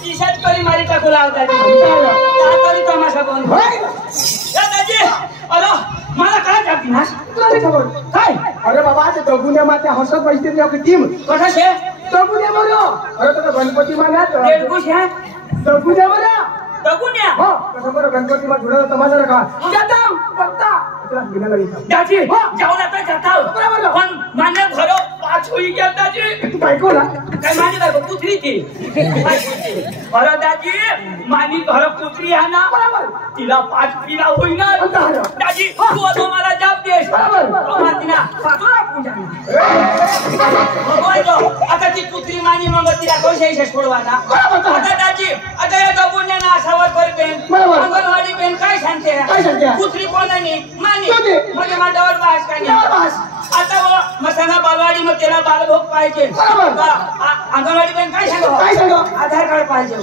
T-shirt करी मारी टाकू लावता तरी तमाशा कोण दादाजी अरे मला काय जाती ना तुला नाही खबर काय अरे बाबा ते दगुने माते हसत बसते ती आपली टीम कशाचे दगुने बरो अरे तो गणपती मानत देडकुश है दगुने बरो दगुने हो कसं बरं गणपती मा जुडा तमाशा रखा जाता बघता तुला बिना लगी दाजी जाऊन आता जाता बरोबर पण मान्य घरो पाच होई गेल दाजी तू बायको ना काय माझी बायको पुत्री ती अरे दाजी मानी घर पुत्री आहे ना बरोबर तिला 5 पिला होईना दाजी तू आता मला जाब देस बरोबर मातीना पातोरा पूजा आता ती पुत्री मानी मग तिला कोशेश सोडवाना बरोबर आता दाजी आता या दगुने ना सावर करबेन अंगणवाडी बेन काय सांगते पुत्री कोणानी मानी म्हणजे माझ्यावर बास काय आता मसाला बालवाडी मग त्याला बालभोग पाहिजे अंगणवाडी बेन काय सांगो आधार कार्ड पाहिजे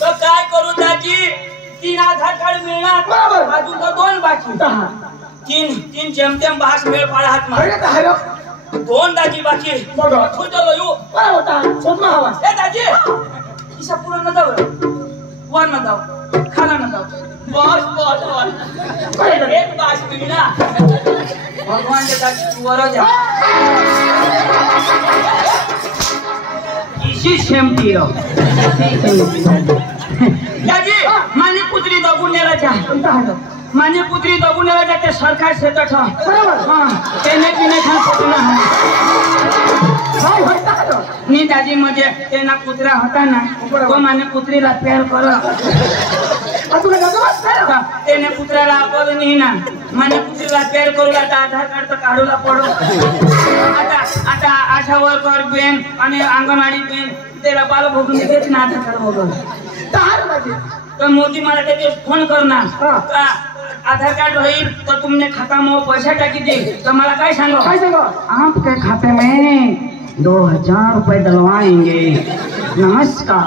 तो काय करू दाजी 3 आधार कार्ड मिळणार अजून तो 2 बाकी 3 जेमतेम भास मेळ पाळात मार 2 दाजी बाकी खुदलो यू काय होता सोपमा हवा ए दाजी इसा पूर्ण न दाव वर न दाव खाना न दाव बस एक बास मिळना भगवान के दाजी तू वर जा इसी सेमती हो दाजी माने पुत्री दगुनेला जा माने पुत्री दगुनेला जा ते सरकार से तठ बरोबर हां तेने बिने खान पटना काय होता नी दाजी म्हणजे तेना पुत्रा होता ना तो माने पुत्रीला प्यार कर तुला गगवास काय तेने पुत्राला आपल नाही ना माने पुत्रीला प्यार करूला तर आधार कार्ड तर काढूला पडो आता आशा वर्कर बेन आणि अंगणवाडी बेन त्याला बाल भोगून देत ना आधार कार्ड भोगून तर मोदी मला ते फोन करणार आधार कार्ड होईल तो तुमने खाता में पैसा टाकी दे तो मला काय सांगो आपके खाते में 2000 रुपए डलवाएंगे नमस्कार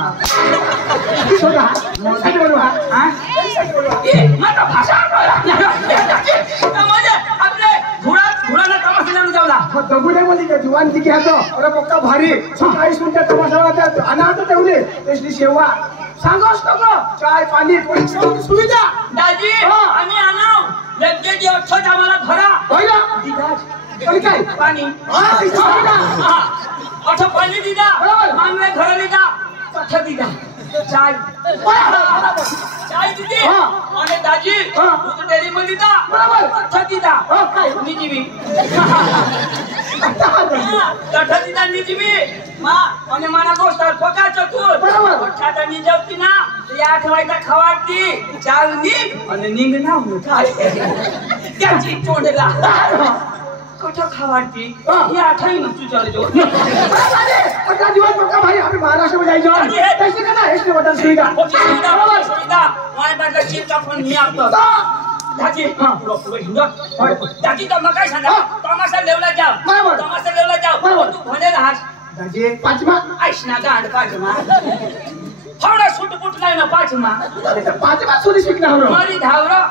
मोदी बोलो हाँ ये मत भाषा मुझे अपने घोड़ा ना तमाशा में जाऊला दगुने मध्ये जुवान जी घ्या तो अरे पक्का भारी 40 मिनिटं तमाशा होता अनाथ ठेवले त्याची सेवा सांगोस नको चाय पाणी सुविधा दाजी आम्ही आनाव लगेच अठ्ठा आम्हाला भरा होईना दिदाज काय पाणी अठ्ठा पाणी दिदा मांगले घर दिदा अठ्ठा दिदा चाय दीदी आणि दाजी दूध डेअरी मध्ये दिदा अठ्ठा दिदा काय निजीवी अठ्ठा दिदा निजीवी मा आणि मला गोष्ट पका चतुर अठ्ठा निजवती ना या आठवायचा खवाटी चाल निघ आणि निघ ना काय त्याची तोंडला कठा खवाटी या आठही नसू चले जो अठ्ठा दिवस पक्का भाई आपण महाराष्ट्र में जायचो कैसे करना है वोटर सुविधा माय बाटला चिप का फोन मी आपतो दाजी पुरो हिंदो दाजी तो मकाय सांगा तमाशा लेवला जाव तू भनेल हास दाजी पाचमा आइसना गांड पाचमा थोड़ा सुटपुट नाही ना पाचमा सुरी शिकना हो मारी धावरो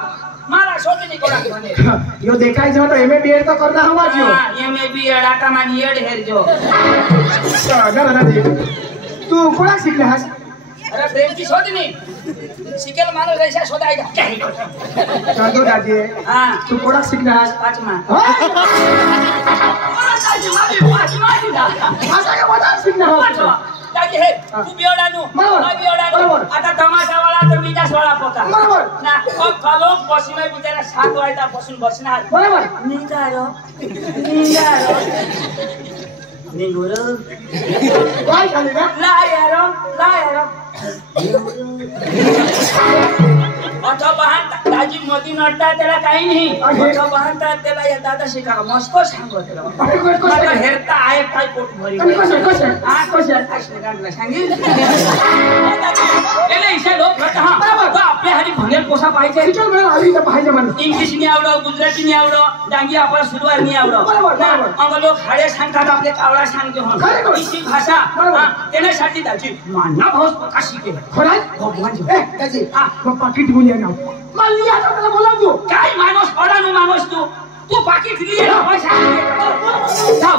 मारा सोचे नहीं कोड़ा बने यो देखाई जो तो एमए बीएड तो करना हवा जो एमए बीएड आटा मानी एड हेर जो ना जी तू कोड़ा सीखना है अरे प्रेम की शोधनी सिकेल मानो जैसा शोधाएगा चलो दादी हां तू कोड़ा सीखना है पांचवा दादी मामी पांचवा सीखना भाषा का बता सीखना हो दादी है तू बियोडानु मैं बियोडानु आता तमाशा वाला तो विकास वाला पोता बरोबर ना कलो बसीमै बिचारा 7 वाजता बसून बसणार बरोबर निंगारो निंगुरो काय झाले ना ला यारो अच्छा बहान दाजी मोदी नडता त्याला काही नाही अच्छा बहान त्याला या दादा शिका मस्त सांगो त्याला हेरता आहे काय पोट भरी कसं असं गाणं सांगितलं एले इसे लोक हां बेहारी भनेर पोसा पाइन्छ चल मलाई अलि त पाइन्छ भने इंग्लिश नहीं आवड़ो गुजराती नहीं आवड़ो डांगी आपा सुदवार नहीं आवड़ो अंगलो खाडे सांगता आपले कावळा सांगते हो इसी भाषा तेने साठी दाची मानना भाऊ प्रकाशी के खराय भगवान जी ए दाजी पाकिट घेऊन या ना मला आता मला बोलावतो काय माणूस अडाणू माणूस तू पाकिट लिए ना पैसा जाओ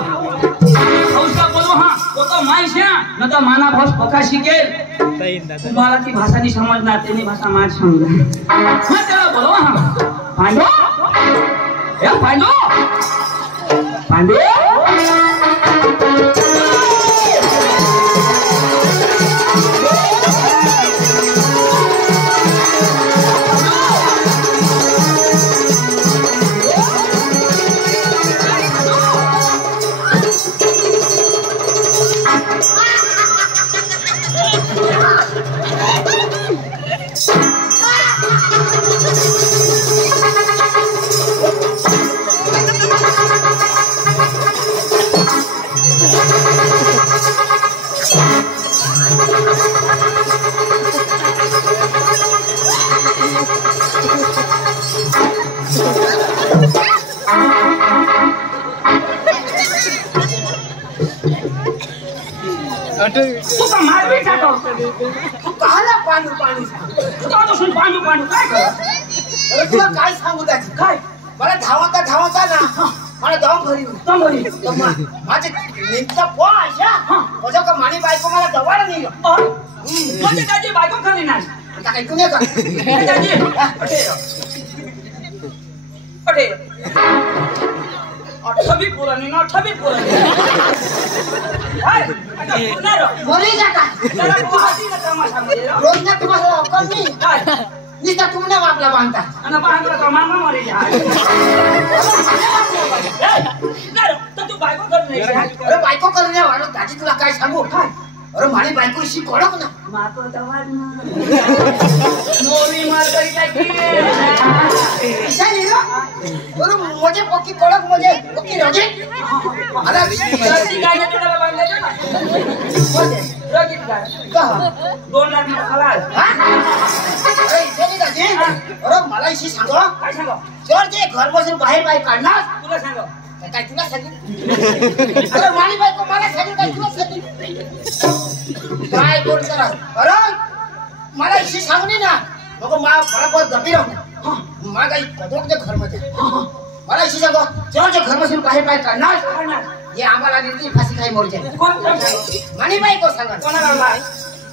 हौसला बोलो हां वो तो माइस है न तो माना भाऊ प्रकाशी के तुम्हाला ती भाषा नहीं समझना तेनी भाषा मार समझा हां चलो बोलो हां पांडो या पांडो पांडे तू का मार भी टाको तू कहाला पांडू पाणी तू तो सुन पांडू पांडू काय कर अरे तुला काय सांगू त्याची काय मला धावता ना मला जाऊन घरी तंबरी माझे नेमका पोळा माझ्या का माणी बायको मला जवळ नाही म्हणजे त्याची बायको खरी नाही आता काय तुम्ही का त्याची अटे अठवी पुराणी ना अठवी पुराणी हाय आता पुणार बोली जा का जरा कोहाती ना तमाशा मध्ये रोज ना तुम्हाला अक्कल नाही काय निस्ता तुमने आपला बांधता आणि बांधला तर मामा मरे जा नाही तर तू बायको कर नाही अरे बायको करणे वाला दाजी तुला काय सांगू काय अरे माणी बायको शी कडक ना मातो दवार ना मोरी मार करी टाकी ऐसा नाही ना अरे मुझे पक्की कडक मुझे पक्की रजे अरे ती गाय तुला बांधायचं ना बोले रगीत गाय का 2 लाख खलास अरे इथे नाही दाजी अरे मला इशी सांग काय सांग जर ते घर बसून बाहेर बाहेर काढणार तुला सांग काय तुला सांगितलं अरे माणी बायको मला सांगितलं काय तुला सांगितलं काय कोण करा अरे मला इशी सांगणे ना मग बरोबर गंभीर होणार मग काही कदोक घर मध्ये मला इशी सांगो जर जे घर बसून बाहेर बाहेर काढणार हे आम्हाला निर्णय फाशी काही मोर्चे कोण माणी बायको सांगा कोणाला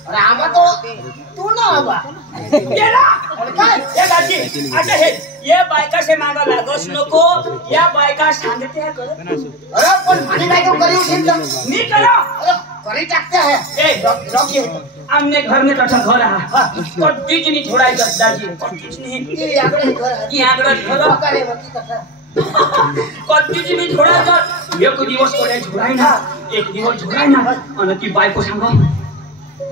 अरे आम्हा तो तू ना आबा गेला अरे काय हे दाजी अच्छा हे ये बायका से मागा लागस नको या बायका सांगते कर अरे पण माणी बायको करी उठील तर मी करा अरे करी टाकते है ए रॉकी आमने घर में कठा घर है कट्टीच नहीं छोड़ायचं दाजी कट्टीच नहीं ते याकडे घर आहे की आगळ घर काय वकी कथा कट्टीच नहीं छोड़ायचं एक दिवस कोले छोड़ाय ना एक दिवस छोड़ाय ना आणि ती बायको सांगा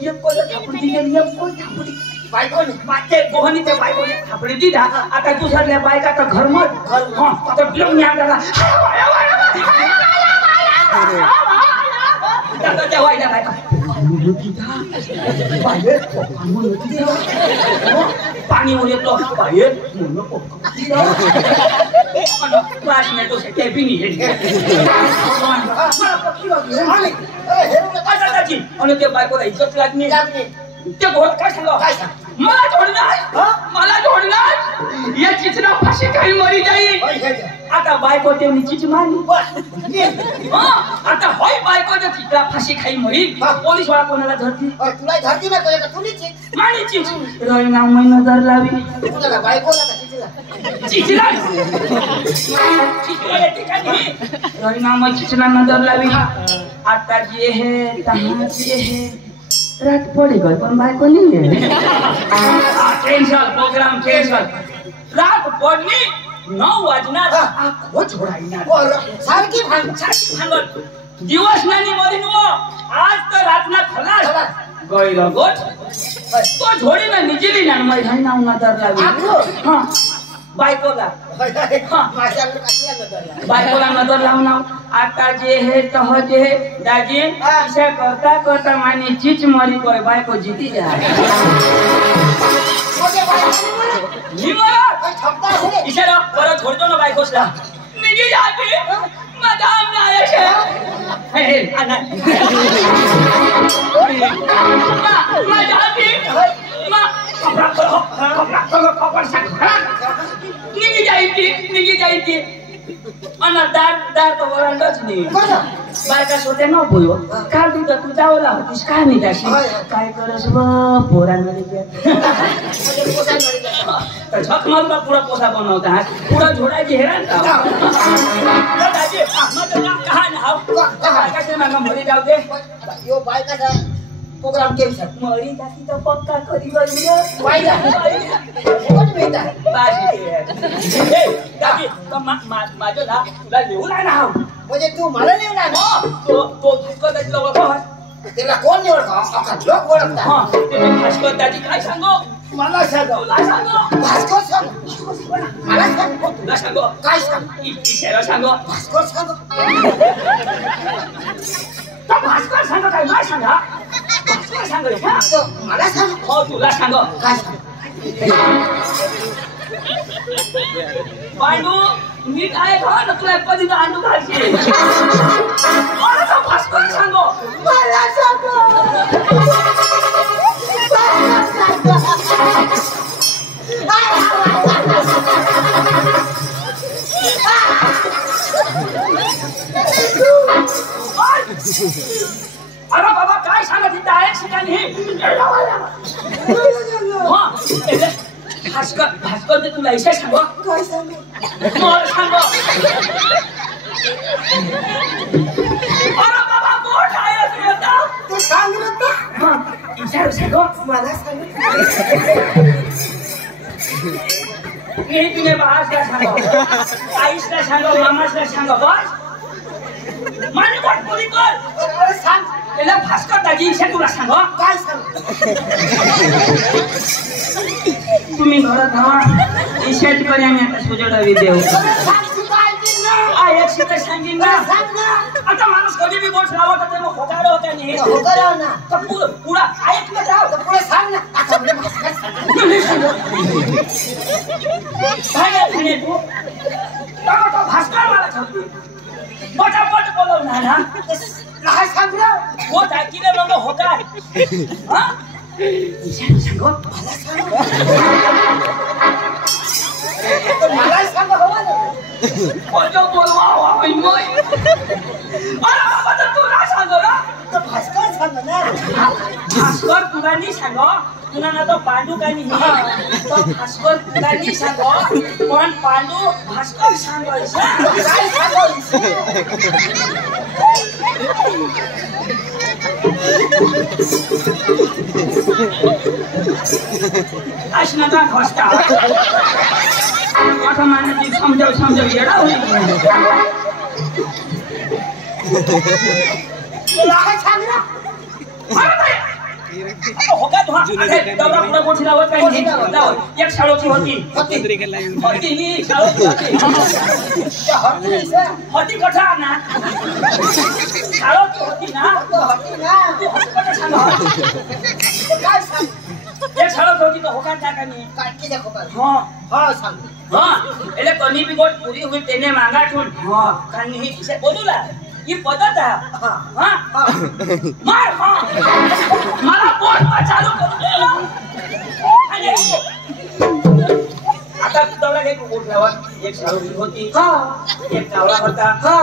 एक कोले थापडी गेली एक कोले थापडी बायको नाही माते गोहनी ते बायकोने थापडी दिला आता दुसऱ्या बायका तर घर मत हां आता बिलम नाही आला आता त्या वाईला बायका पाणी वर येतो बाहेर आणि त्या बायकोला इज्जत लागली ते घोड काय सांगा काय सांग मला जोडणार या चिचना फाशी काही मरी जाईल आता बायको ते चिच मारली आता होय बायको ते चिचला फाशी खाई मरी पोलीस वाला कोणाला धरती तुला धरती ना तुला तुलीच मानी चिच रोय नाव मै नजर लावी तुला बायकोला का चिचला चिचला या ठिकाणी रोय नाव मै चिचला नजर लावी आता जे हे तहा जे हे रात पड़ी गई पर बायको नहीं है कैंसल प्रोग्राम कैंसल रात पड़नी 9 वाजना आखो छोड़ाईना सारखी भांगल दिवस नाही मरीन वो आज तो रात ना खलास गई लगोट तो झोड़ी ना निजली ना मैं भाई ना उना डर लागी हां बायकोला बायकोला नजर लावून आता जे हे तह जे दाजी इशा करता करता मानी चीच मरी कोई बायको जीती जाए माझ्या बायकोने मी मला काय छपता आहे इशारा परत सोडतो ना बायकोसला निघी जाते मदाम नाही छे हे हे आना मा जाती मा कपड़ा निघी जायती अना दार तो वरंडच नाही बायका सोते न बोलो काल तू जावला होतीस काय नाही त्याशी काय करस व पोरांमध्ये तर झक मारला पुरा पोसा बनवता पुरा झोडायची हेरान दादाजी मग कहा ना कसे मागा मरी जाऊ दे यो बायकाचा प्रोग्राम केला मरी जाती तर पक्का कधी गई वाईला कोण बेटा बाजी हे दादी तो माझं ना तुला लिहून आहे ना म्हणजे तू मला नाही ना तो भास्कर दाजी ओळख त्याला कोण ओळखा अख्खा लोक ओळखता हा ते भास्कर दाजी काय सांगो मला सांग तुला सांगो भास्कर सांग मला सांग तुला सांगो काय सांग इशारा सांगो भास्कर सांग तो भास्कर सांगो काय नाही सांगा भास्कर सांगो तो मला सांग हो तुला सांगो काय सांग पांडू मी काय खा ना तुला कधी तर अंडू घालशील मला तो भास्कर सांगो मला सांग अरे बाबा काय सांगत इथं आहे ठिकाणी भास्कर ते तुला इशा सांगो काय सांग मला सांगो अरे बाबा मोठ आहे आता तू सांग ना इशारा सांगो मला सांग मी तुला बाळासला सांगो आईसला सांगो मामासला सांगो बस माने कोण कोणी कर अरे सांग त्याला भास्कर दाजी इशा तुला सांगो काय सांग तुम्ही घरात हा इशाची करी आम्ही आता सुजोडावी देऊ सांग तू काय ना एक शिकत सांगीन ना सांग ना आता माणूस कधी बी गोठ लावत तर तेव्हा होकाड होता नाही हो करा ना तर पुरा ऐक ना जाऊ तर पुढे सांग ना आता म्हणजे भास्कर सांग काय म्हणे तू तो भास्कर मला छापली पटापट बोलव ना काय सांग ना गोठ ऐकिले मग होकाड हा इशारा सांगो मला सांग मला सांग हवा ना कोणतं बोलवा होय मोय अरे बाबा तर तुला सांगो ना तर भास्कर सांग ना भास्कर तुला नाही सांगो तुला ना तो पांडू काय नाही तो भास्कर तुला नाही सांगो पण पांडू भास्कर सांगायचं काय सांगायचं अशी नका घोषता आता मानाची समजाव येडा होईल काय सांग ना हो का तू दौरा पुढे मोठी लावत काही नाही एक शाळोची होती मी शाळोची होती कथा ना शाळोची होती ना काय सांग एक शाळोच होती तो होका टाका नाही काय किती खोका हा हा सांग हा એટલે કોની બી ગોટ પૂરી હોય તેને માંગા છું હા કાની હી છે બોલુલા ઈ પદત હા હા માર હા મારા પોટ પર ચાલુ કરું અને आता दौरा काही गोट लावत एक शाळोची होती हा एक कावळा होता हा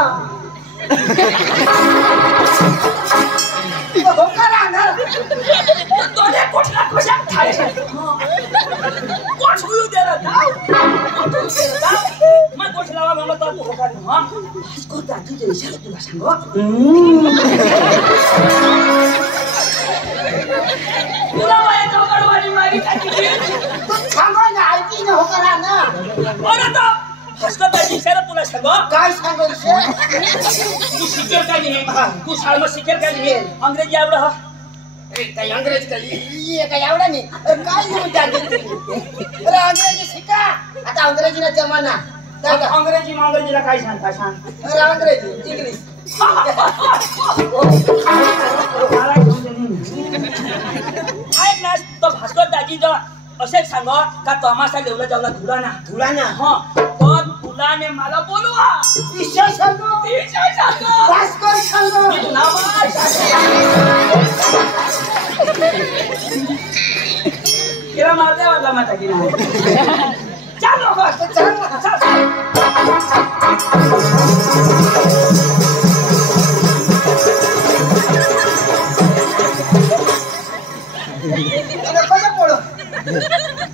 होका ना दोन्ही कोठला कशा खायचे कोठ हुई देला मग कोठ लावा मला तर तू होका हा भास्कर दादी जे इशारा तुला सांगो तुला माय दगडवाली मारी टाकली सांगो ना ऐकी ना होका ना अरे तो भास्कर दादी इशारा तुला सांगो काय सांगायचं तू शिकेल का नाही तू शाळेत शिकेल का नाही अंग्रेजी आवडं हा काही अंग्रेजी काही एवढा नाही काय म्हणतात अरे अंग्रेजी शिका आता अंग्रेजीला जमाना अंग्रेजीला काय सांगता सांग अरे अंग्रेजी इंग्लिश ऐक ना तो भास्कर दाजी जेव्हा असे सांग का तमाशा लेवला जावला धुळाना धुळाना हा पण तुलाने मला बोलवा विषय सांगो विषय सांग भास्कर सांगो मी तुला किरा मारते वाला माता की नाही चलो बस चल कसं पडो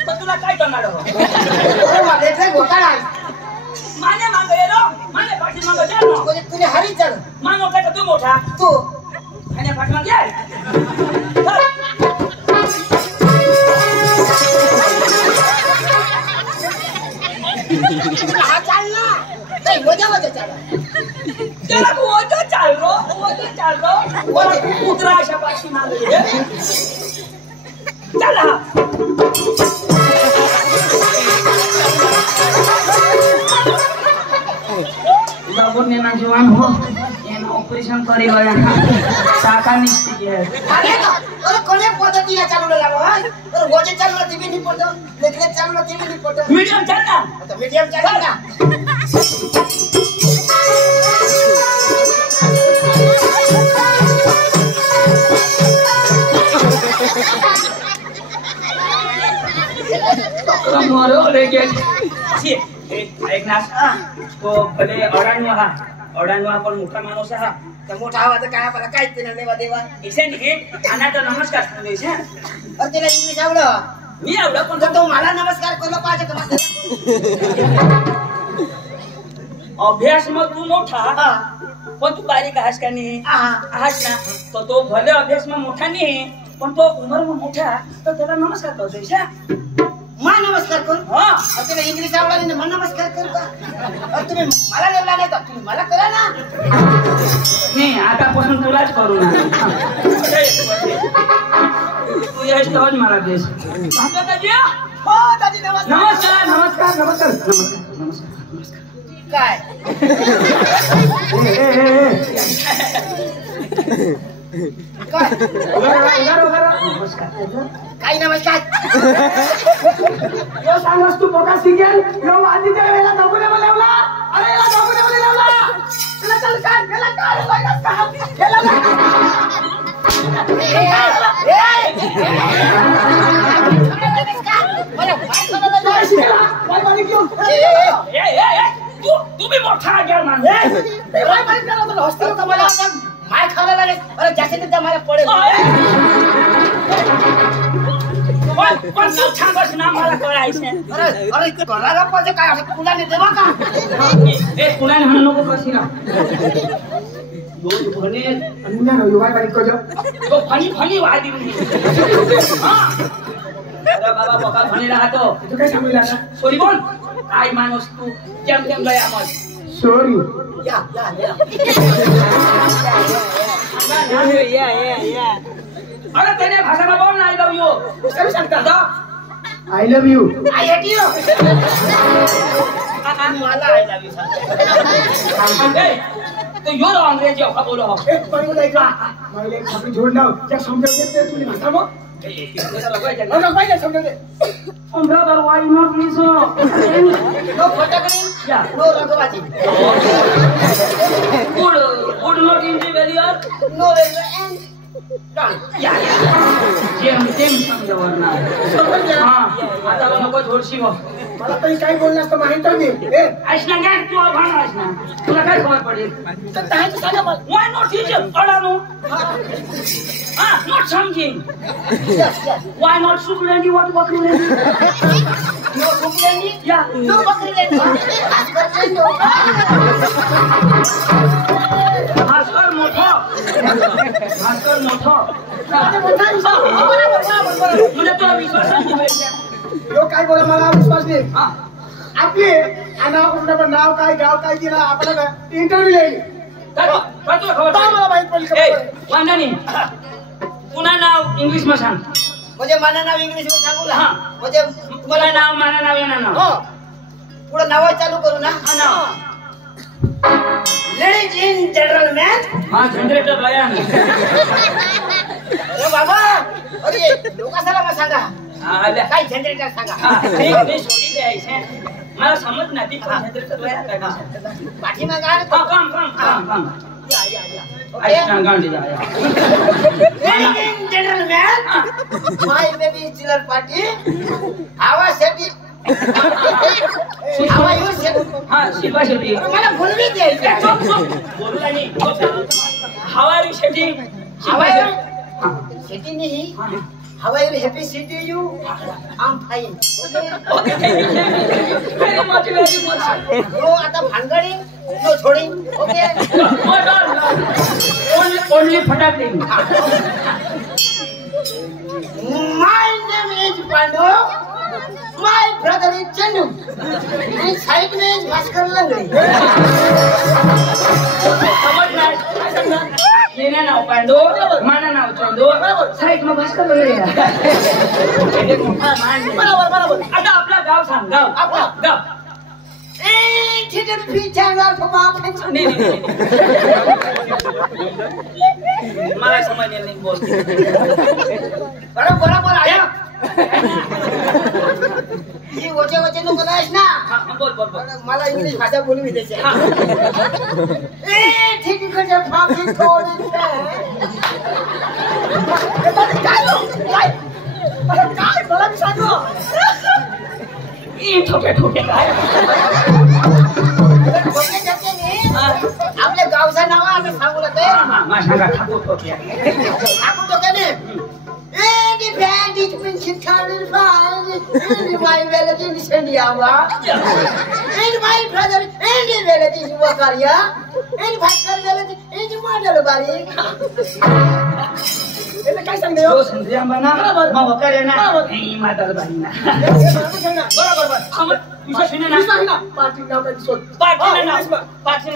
पण तुला काय करणार हो माझ्याकडे घोटाळा आहे माने मागे रो माने पाठी मागे चल ना म्हणजे तुला हरी चढ मान मोठा का तू मोठा तू आणि पाठी मागे हा चाल ना नाही मजा चाल त्याला वो तो चाल रो उतरा अशा पाठी मागे चल हा बाबूने ना जवान हो एन ऑपरेशन करी गया शाखा निश्चित है अरे कोणे पद्धती या चालू लागो हा अरे गोजे चालू टीव्ही नाही पडतो लेकरे चालू टीव्ही नाही पडतो मीडियम चल ना आता मीडियम चालू ना मरो लेके एक ना तो भले अडाणवा पण मोठा माणूस हा तर मोठा आवाज काय आपल्याला काहीच नाही देवा देवा इसे नाही आणा तर नमस्कार सांगायचे अरे तिला इंग्लिश आवडलं मी आवडा पण तर तो मला नमस्कार केला पाहिजे का अभ्यास मग तू मोठा हा पण तू बारीक आहास का नाही हा आहास ना तर तो भले अभ्यास में मोठा नाही पण तो उमर में मोठा तर त्याला नमस्कार करतो मा नमस्कार करू हा अरे तिला इंग्लिश आवडलं नाही मला नमस्कार करू का अरे तुम्ही मला नेमला नाही तर तुम्ही मला करा ना नाही आतापासून तुलाच करू ना तू यश तर मला बेस हो दादी नमस्कार नमस्कार नमस्कार नमस्कार नमस्कार नमस्कार काय काय नमस्कार काही नमस्कार यो सांगस तू बघा सिंगल यो आधीच्या वेळेला दाबूने बोलावला अरे याला दाबूने बोलावला त्याला चल काय त्याला काय लागत का तू भी मोठा गया मान माय खायला लागेल अरे जास्त तर मला पडेल पण तू छानच ना मला कळायचं अरे अरे करायला पाहिजे काय असं कुणाने देवा का ए कुणाने म्हणू नको कशी ना दोन भणे अन्ना यो काय बारीक कोजो तो फणी वादी हां अरे बाबा बका फणी राहतो तू काय सांगू लागला सॉरी बोल काय माणूस तू जेम गया मत सॉरी या अरे तेने भाषा में बोल ना आई लव यू करू शकता दादा I love you I hate you मला आई लव्ह यू ए तो यो अंग्रेजी का बोलो हो एक पाणी ऐका मला एक खापी जोड लाव त्या समजावून देते तुला भाषा मग ए पाहिजे समजावते brother, why not listen? No फटाकडी Yeah. नो रंगबाजी Good not in the value. No well and done जेम समजावर ना हा आता नको थोडीशी हो मला तरी काय बोलणार तर माहित नाही ए ऐसना काय तू भान ऐसना तुला काय खबर पडेल तर काय तू सांगा मला why not teach अडानो हा not समजिंग यस यस why not सुकलेंडी what बकलेंडी नो कुकलेंडी या नो बकलेंडी भास्कर मोठो म्हणजे तुला विश्वास नाही यो काय बोला मला विश्वास नाही हा आपले नाव काय गाव काय दिला आपल्याला इंटरव्ह्यू लिहिली काय तुला खबर मला माहित पडली का ए बरोबर? वांदानी पुन्हा नाव इंग्लिश मध्ये सांग म्हणजे मला नाव इंग्लिश मध्ये सांगू हा. म्हणजे मला नाव मला नाव येणार नाव हो पुढे नाव चालू करू ना हा नाव लेडीज इन जनरल मॅन हा जनरेटर बयान अरे बाबा अरे लोकांना मग सांगा आल्या काय जनरेटर सांगा मी छोटी द्यायचे मला समज नाही ती जनरेटर पाठीमागे आलं काम काम काम काम या आई गांडी जा gentlemen, my baby is Chiller Party. Our setting. Our your setting. हा शिल्पा शेट्टी मला बोलवी द्यायचं बोलला नाही हवारी Shetty How are you? Setting ही How are you? Happy city you? I'm fine. Okay very much No आता भानगडी no छोडी okay. ओनली फटाकडी My name is Pandu. My brother is Chandu. And side में is भास्कर लंगड़ी. समज नाही मेरा नाव पांडू माझं नाव चंदू साईड मग भास्कर वगैरे बरोबर आता आपला गाव सांग गाव आपला गाव Chicken feet channel for mom. नाही मला समजले नाही बोल बरोबर आया ही वचे नको नाहीस ना बोल बोल बोल मला इंग्लिश भाषा बोलू मी त्याची ठीक आहे फाम की काय मला मी सांगू ठोके ठोके काय आपल्या गावचं नाव आम्ही सांगू लागतोय माझ्या ठाकूर ठोके आपण तो काय Any band is been carried by any my relatives in Yama, any my brother, any relatives in Wakaria, any Bhaskar relative, any model bari. काय सांगतो जो संध्या म्हणा मग वकारे ना ही माताल बाई ना बरोबर समज विश्वासिने ना पार्टी नाव काय दिसत पार्टीने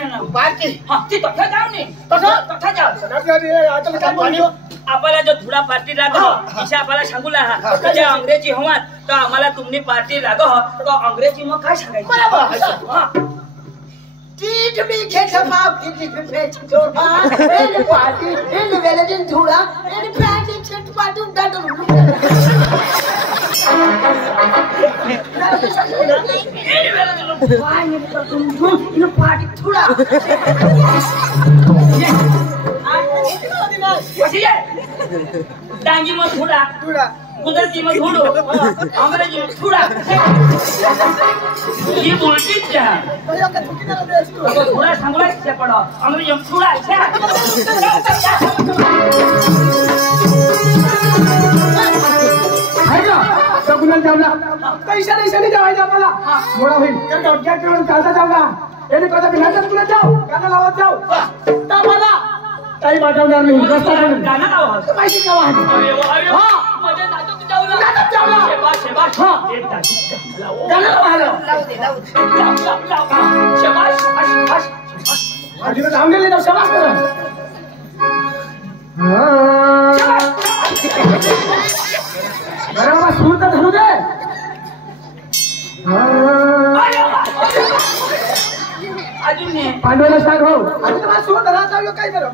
ना पार्टी हा ती तथा जाऊ नी तथा जाऊ आपल्याला जो धुडा पार्टी लागो इशा आपल्याला सांगू ला त्या अंग्रेजी होवात तर आम्हाला तुम्ही पार्टी लागो तो अंग्रेजी मग काय सांगायचं बरोबर Teach me catch up up, it is fetch to any party, any village in Thura, any party, chat party, that party Thura. Dangi मग थोडा गुजराती मग थोडो अंग्रेजी मग थोडा ही उलटीच जा थोडा सांगलाय पड अंग्रेजी मग थोडा गुलाल जावला पैसा नाही जावायचा मला मोडा होईल डॉक्टर करून चालता जावला याने कसा बिहारचा तुला जाऊ गाणं लावत जाऊ मला काही पाठवणार नाही रस्ता गाणं लावा माहिती का वाहन माझ्या नाटक जाऊला शेबाश शेबाश गाणं लाव शेबाश शेबाश आधी जाऊन गेले ना शबास करा बरोबर सुरू तर धरू दे अजून पांडवाला सांग हो आधी तुम्हाला सुरू धरा जाऊ काय करू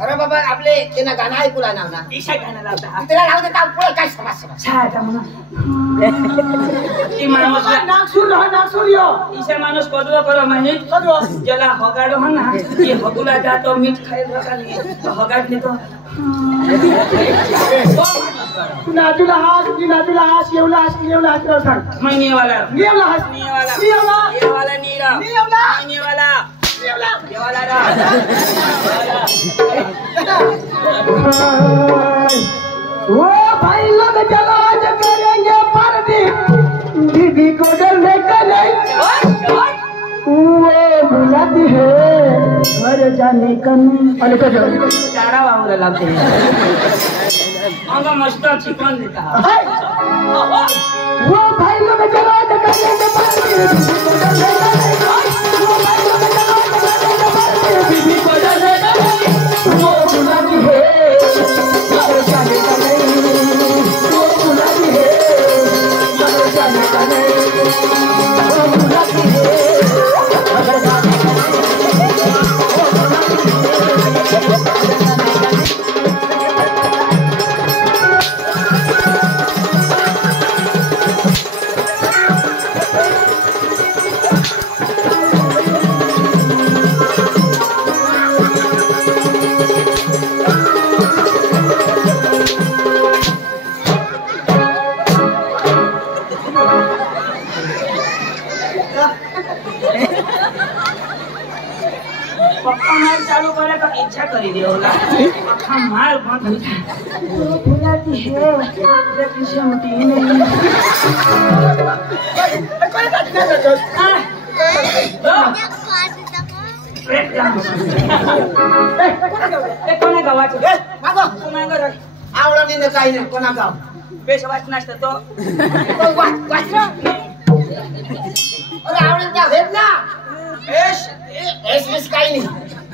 अरे बाबा आपले त्यांना गाणं ऐकूला नाव ना ईशा गाणं लावता त्याला लावते का पुढे काय समस्या छाता म्हणा ती माणूस नागसूर यो ईशा माणूस कदवा करा माहित ज्याला हगाडो हा ना की हगुला जातो मीठ खायला बघाली तो हगाडले तो नाजूला हास येवला हास सांग महिनेवाला येवला हास येवाला नीरा महिनेवाला येवाला रा वो भाई लोग चलो आज करेंगे पार्टी दीदी को डरने का नहीं वो बुलाती है घर जाने का नहीं अरे तो चारा वावला लागते अंगा मस्त चिकन देता वो भाई लोग चलो आज करेंगे पार्टी दीदी को डरने का नहीं वो बुलाती है घर जाने का नहीं वो बुलाती है घर जाने का नहीं वो बुलाती है घर जाने का नहीं पक्का माल चालू करे का इच्छा करी दे होला पक्का माल बंद हो जाए फुलाती है लेकिन समझती नहीं कोणा गावाचं मागो कोणा गाव आवडा नाही काही नाही कोणा गाव बेस वाचना असतं तो अरे आवडे त्या भेट ना एस एस एस काही नाही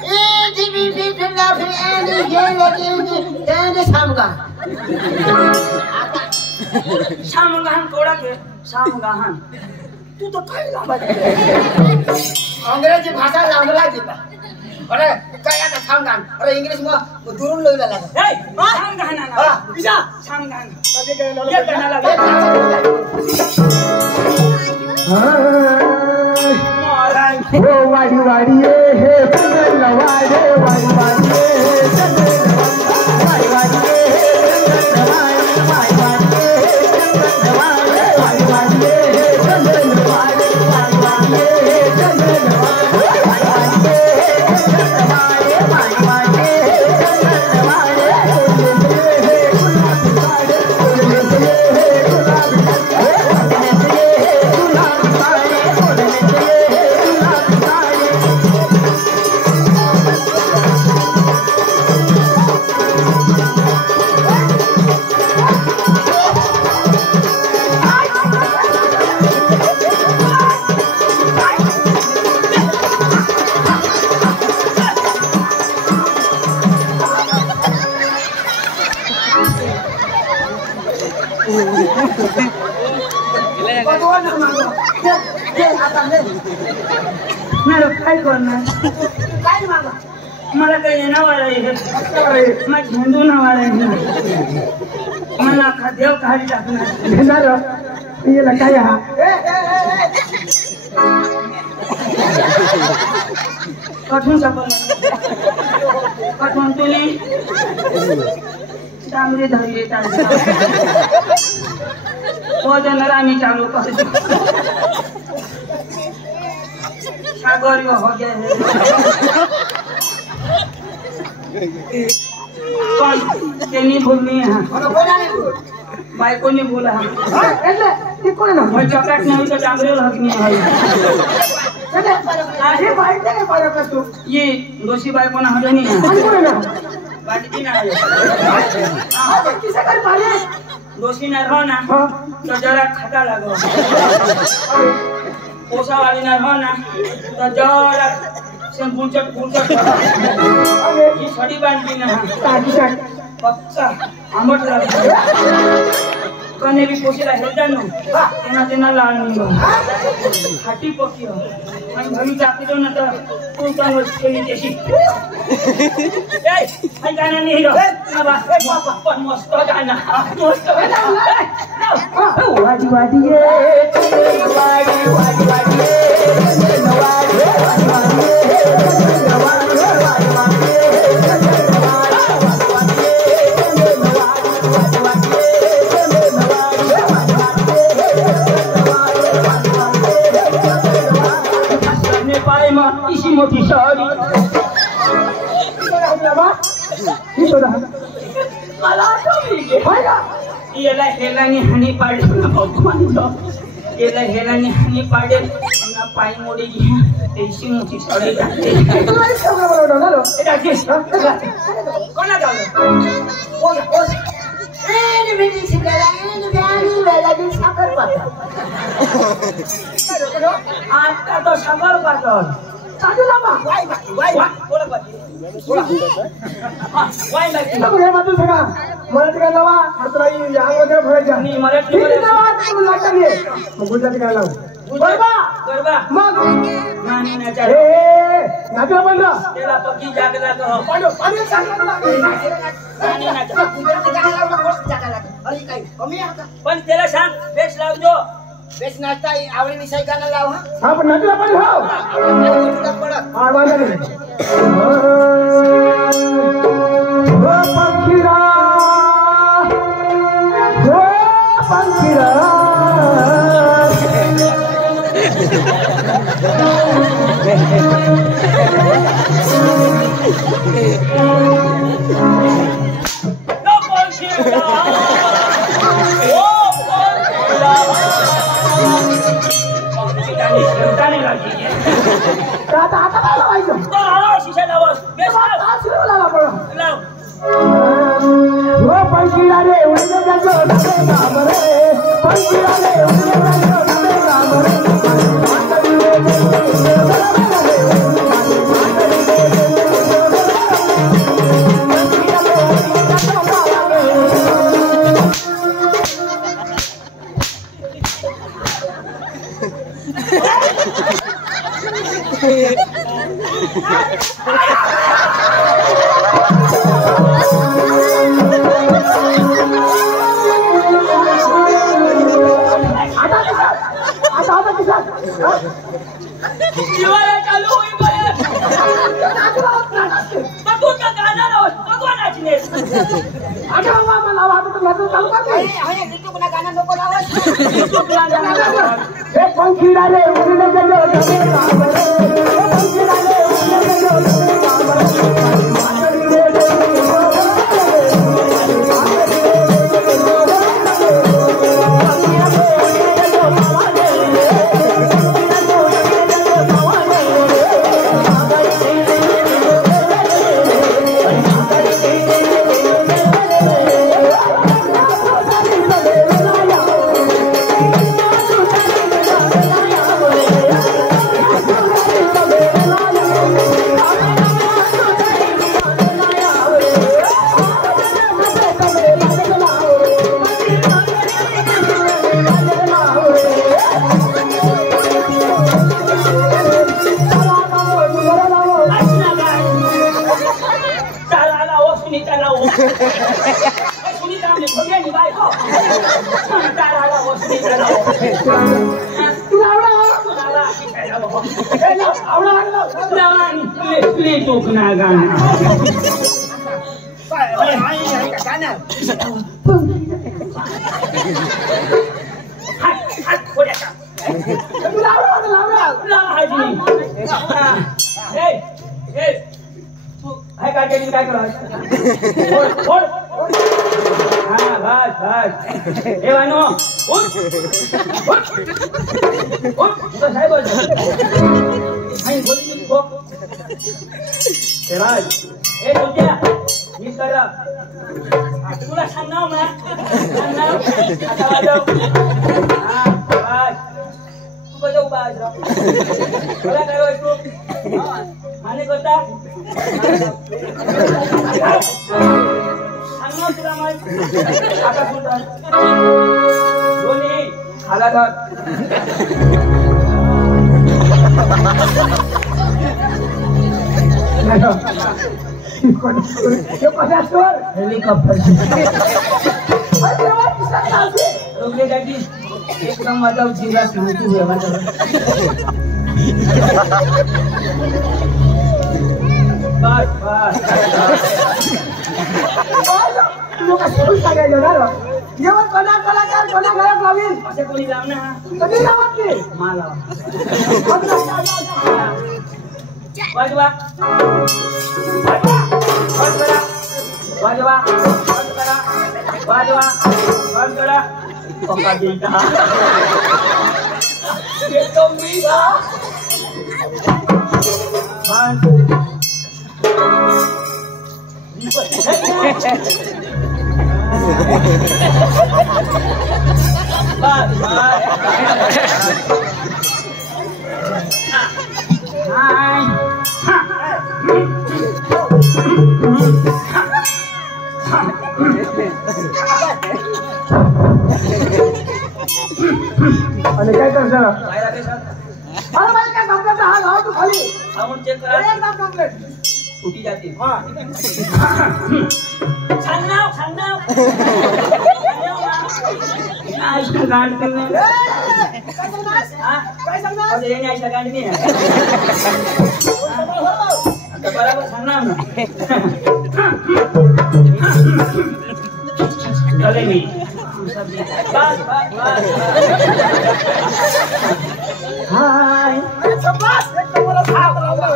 ए जी बी बी फिरला फिर एंड ये एंड सामगा सामगाहन कोडा के सामगाहन तू तो काय लांबा अंग्रेजी भाषा लांबला देता अरे काय आता सामगान अरे इंग्लिश में दुरून लोईला लागा ए सामगाहन ना बिजा सामगाहन कधी काय लागा हो वाडी वाडी हे चंदन वाडे वाडी वाडी हे चंदन वाडी वाडी हे चंदन वाडी वाडी वाडी हे चंदन वाडी वाडी वाडी हे चंदन वाडी वाडी हे चंदन वाडी वाडी वाडी हे चंदन वाडी हे गुलाबी वाडी हे गुलाबी काय करणार काय मागा मला काही येणार आहे मग झेंडू नावाला आहे मला खाद्य खाली टाकणार घेणार येला काय हा कठून सपन कठून तुली डांगरी धरली वजन आम्ही चालू करतो सागर हो गया कौन नहीं भूलनी है बाइको नहीं भूला मैं चॉकलेट नहीं तो डांगरी लगनी है ये दोषी बाइको ना हो नहीं है बाकी ना दोषी ना रहो ना तो जरा खाता लगो पोसा वाली ना रहो ना तो जरा से गुंचट ये छड़ी बांधी ना पक्का आंबट लगे कने भी पोसेला हेदा नो तेना तेना लाल नो हाटी पकियो मैं घरी जाती तो ना तो तू कांगो खेली जैसी ए मैं गाना नहीं हीरो ना बा पण मस्त गाना मस्त वाडी वाडी ये वाडी वाडी वाडी ये वाडी वाडी वाडी ये वाडी वाडी इसी मोटी साड़ी ये ला हेला नि हानि पाडे ना भगवान जो ये ला हेला नि हानि पाडे ना पाई मोड़ी गया इसी मोटी साड़ी डाले एटा के कोना गालो ओ एनी बेटी सिकला एनी गानी वाला दिन साकर पाता आता तो सागर पातल चालू लावा वाई बोला बाकी वाई बाकी तो हे बाजू सगळा मराठी गाणं लावा अतराई यांग वगैरे भरायचा मी मराठी हिंदी लावा तू लागली मग गुजराती गाणं लाव गरबा मग नानी नाचा ए नाचला बंद तेला पक्की जागला तो पाणी सांगला नानी नाचा गुजराती गाणं लावला कोर्स टाकायला अरे काय कमी आहे का पण त्याला सांग बेस लावजो बेस नाचता आवडी निसाई गाणं लाव हा पण नाचला पण हो तुला पडत हा वाजला ओ पंखीरा ओ पंखीरा आता आता काय लावायचं लावा पडा हो पंखीला रे उडले जातो काम रे पंखीला रे उडले जातो काम रे पंखीला रे उडले जातो हेलिकॉप्टर एकदम मजा उठेगा बस लोक सांगायचं ना जेवण कोणा कलाकार कोणा घरात लावील असे कोणी लाव ना कधी लावत नाही मला वाजवा वाजवा वाजवा वाजवा पक्का देता ये तो मीरा आणि काय करणार अरे भाई काय कंप्लेंट हा गाव तू खाली साऊंड चेक करा एकदम कंप्लेंट फुटी जाते हां छन्नाव आज का गांड करने काय सांगणार अरे ये नाही गांड नाही आता बराबर छन्नाव ना चले मी सब्जी बस बस बस हाय अरे शाबाश एक नंबर साफ लावला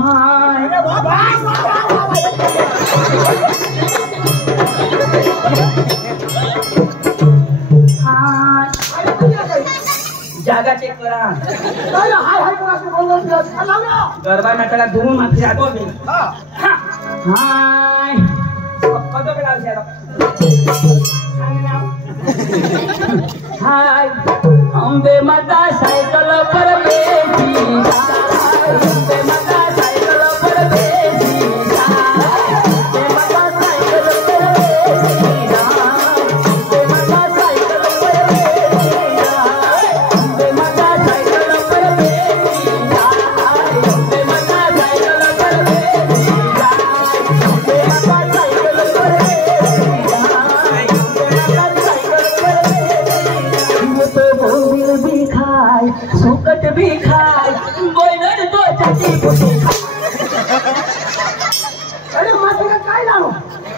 हाय अरे वाह वाह हाय जागा चेक करा काय हाय हाय कोणास बोललो लावला गरबा नाटला धुवून माफी राखो मी हां हाय कदो बेला झाला हाय अंबे माता सायकल पर बेटी अंबे माता सायकल पर बेटी अंबे माता सायकल पर बेटी अंबे माता सायकल पर बेटी अंबे माता सायकल पर बेटी अंबे माता सायकल पर बेटी अंबे माता सायकल पर भी खाए सुकट भी खाए बोलर तो चाची पुटी अरे माता काय लावो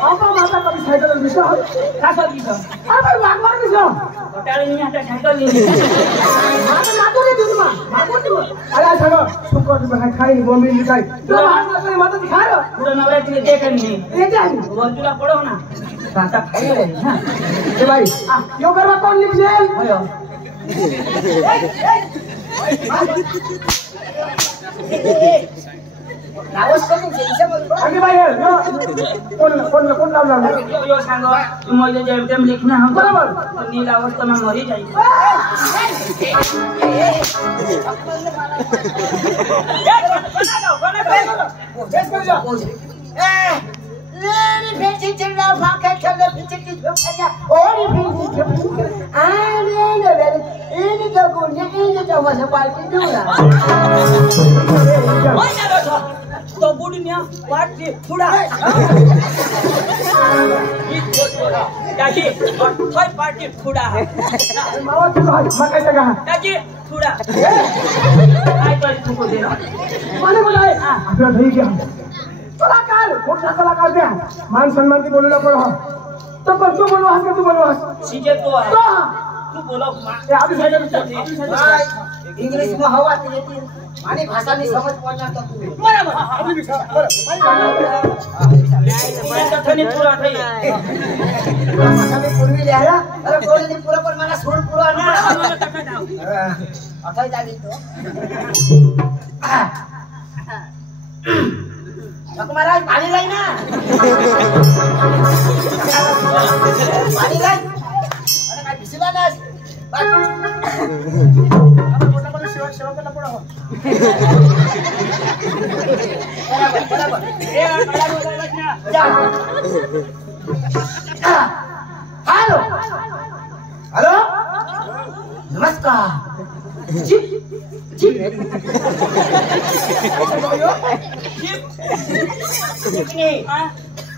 आपा माता कधी सायकल मिसळ का सर अरे वागवार मिसळ होटाळी नाही आता सायकल नाही माता मातो रे तुमा मागो तू अरे सगळं सुकट बघाय खाई बोंबील काय तुला माता माता दिखा रे पुढे नवरात्री ते करणे येते आहे वरतुला पडव ना आता खायला ना ए बाई यो करवा कोण निघेल होय नावच करून शेलीच्या बरोबर अगे बाई कोण लावला यो सांग मैले जे एकदम लिखना हम बराबर तो नीला अवस्था में मरी जाई जस कर जा लेनी फेंची चिल्ला फाके चले पीछे की झोपया ओरी फेंची झोपया आने ने इनी तो गुने इनी तो वस पार्टी दूरा ओय ना रो तो बुडन्या पाटी फुडा काकी थोय पाटी फुडा मावा तू काय काय जगा काकी फुडा काय कर तुको दे माने बोलाय आपला धई घ्या कलाकार मोठा कलाकार द्या मान सन्मान ती बोलला पडो तो पण तू बोलवा हस तू बोलवा सीजे तो है तो तू बोलो ते आधी साइड इंग्लिश में हवा येते आणि भाषा नहीं समझ पड़ना तो तू बराबर आपली विचार थनी पूरा થઈ भाषा में पूर्वी ले आया अरे कोणी नहीं पूरा पर मला सोड पूरा ना अथई जाली तो जक महाराज पानी लाई ना पानी लाई अरे काय भिसला ना मोठा पण सेवा करला पडो बराबर ए मला बोलायला ना जा हेलो हेलो नमस्कार जी जी कितनी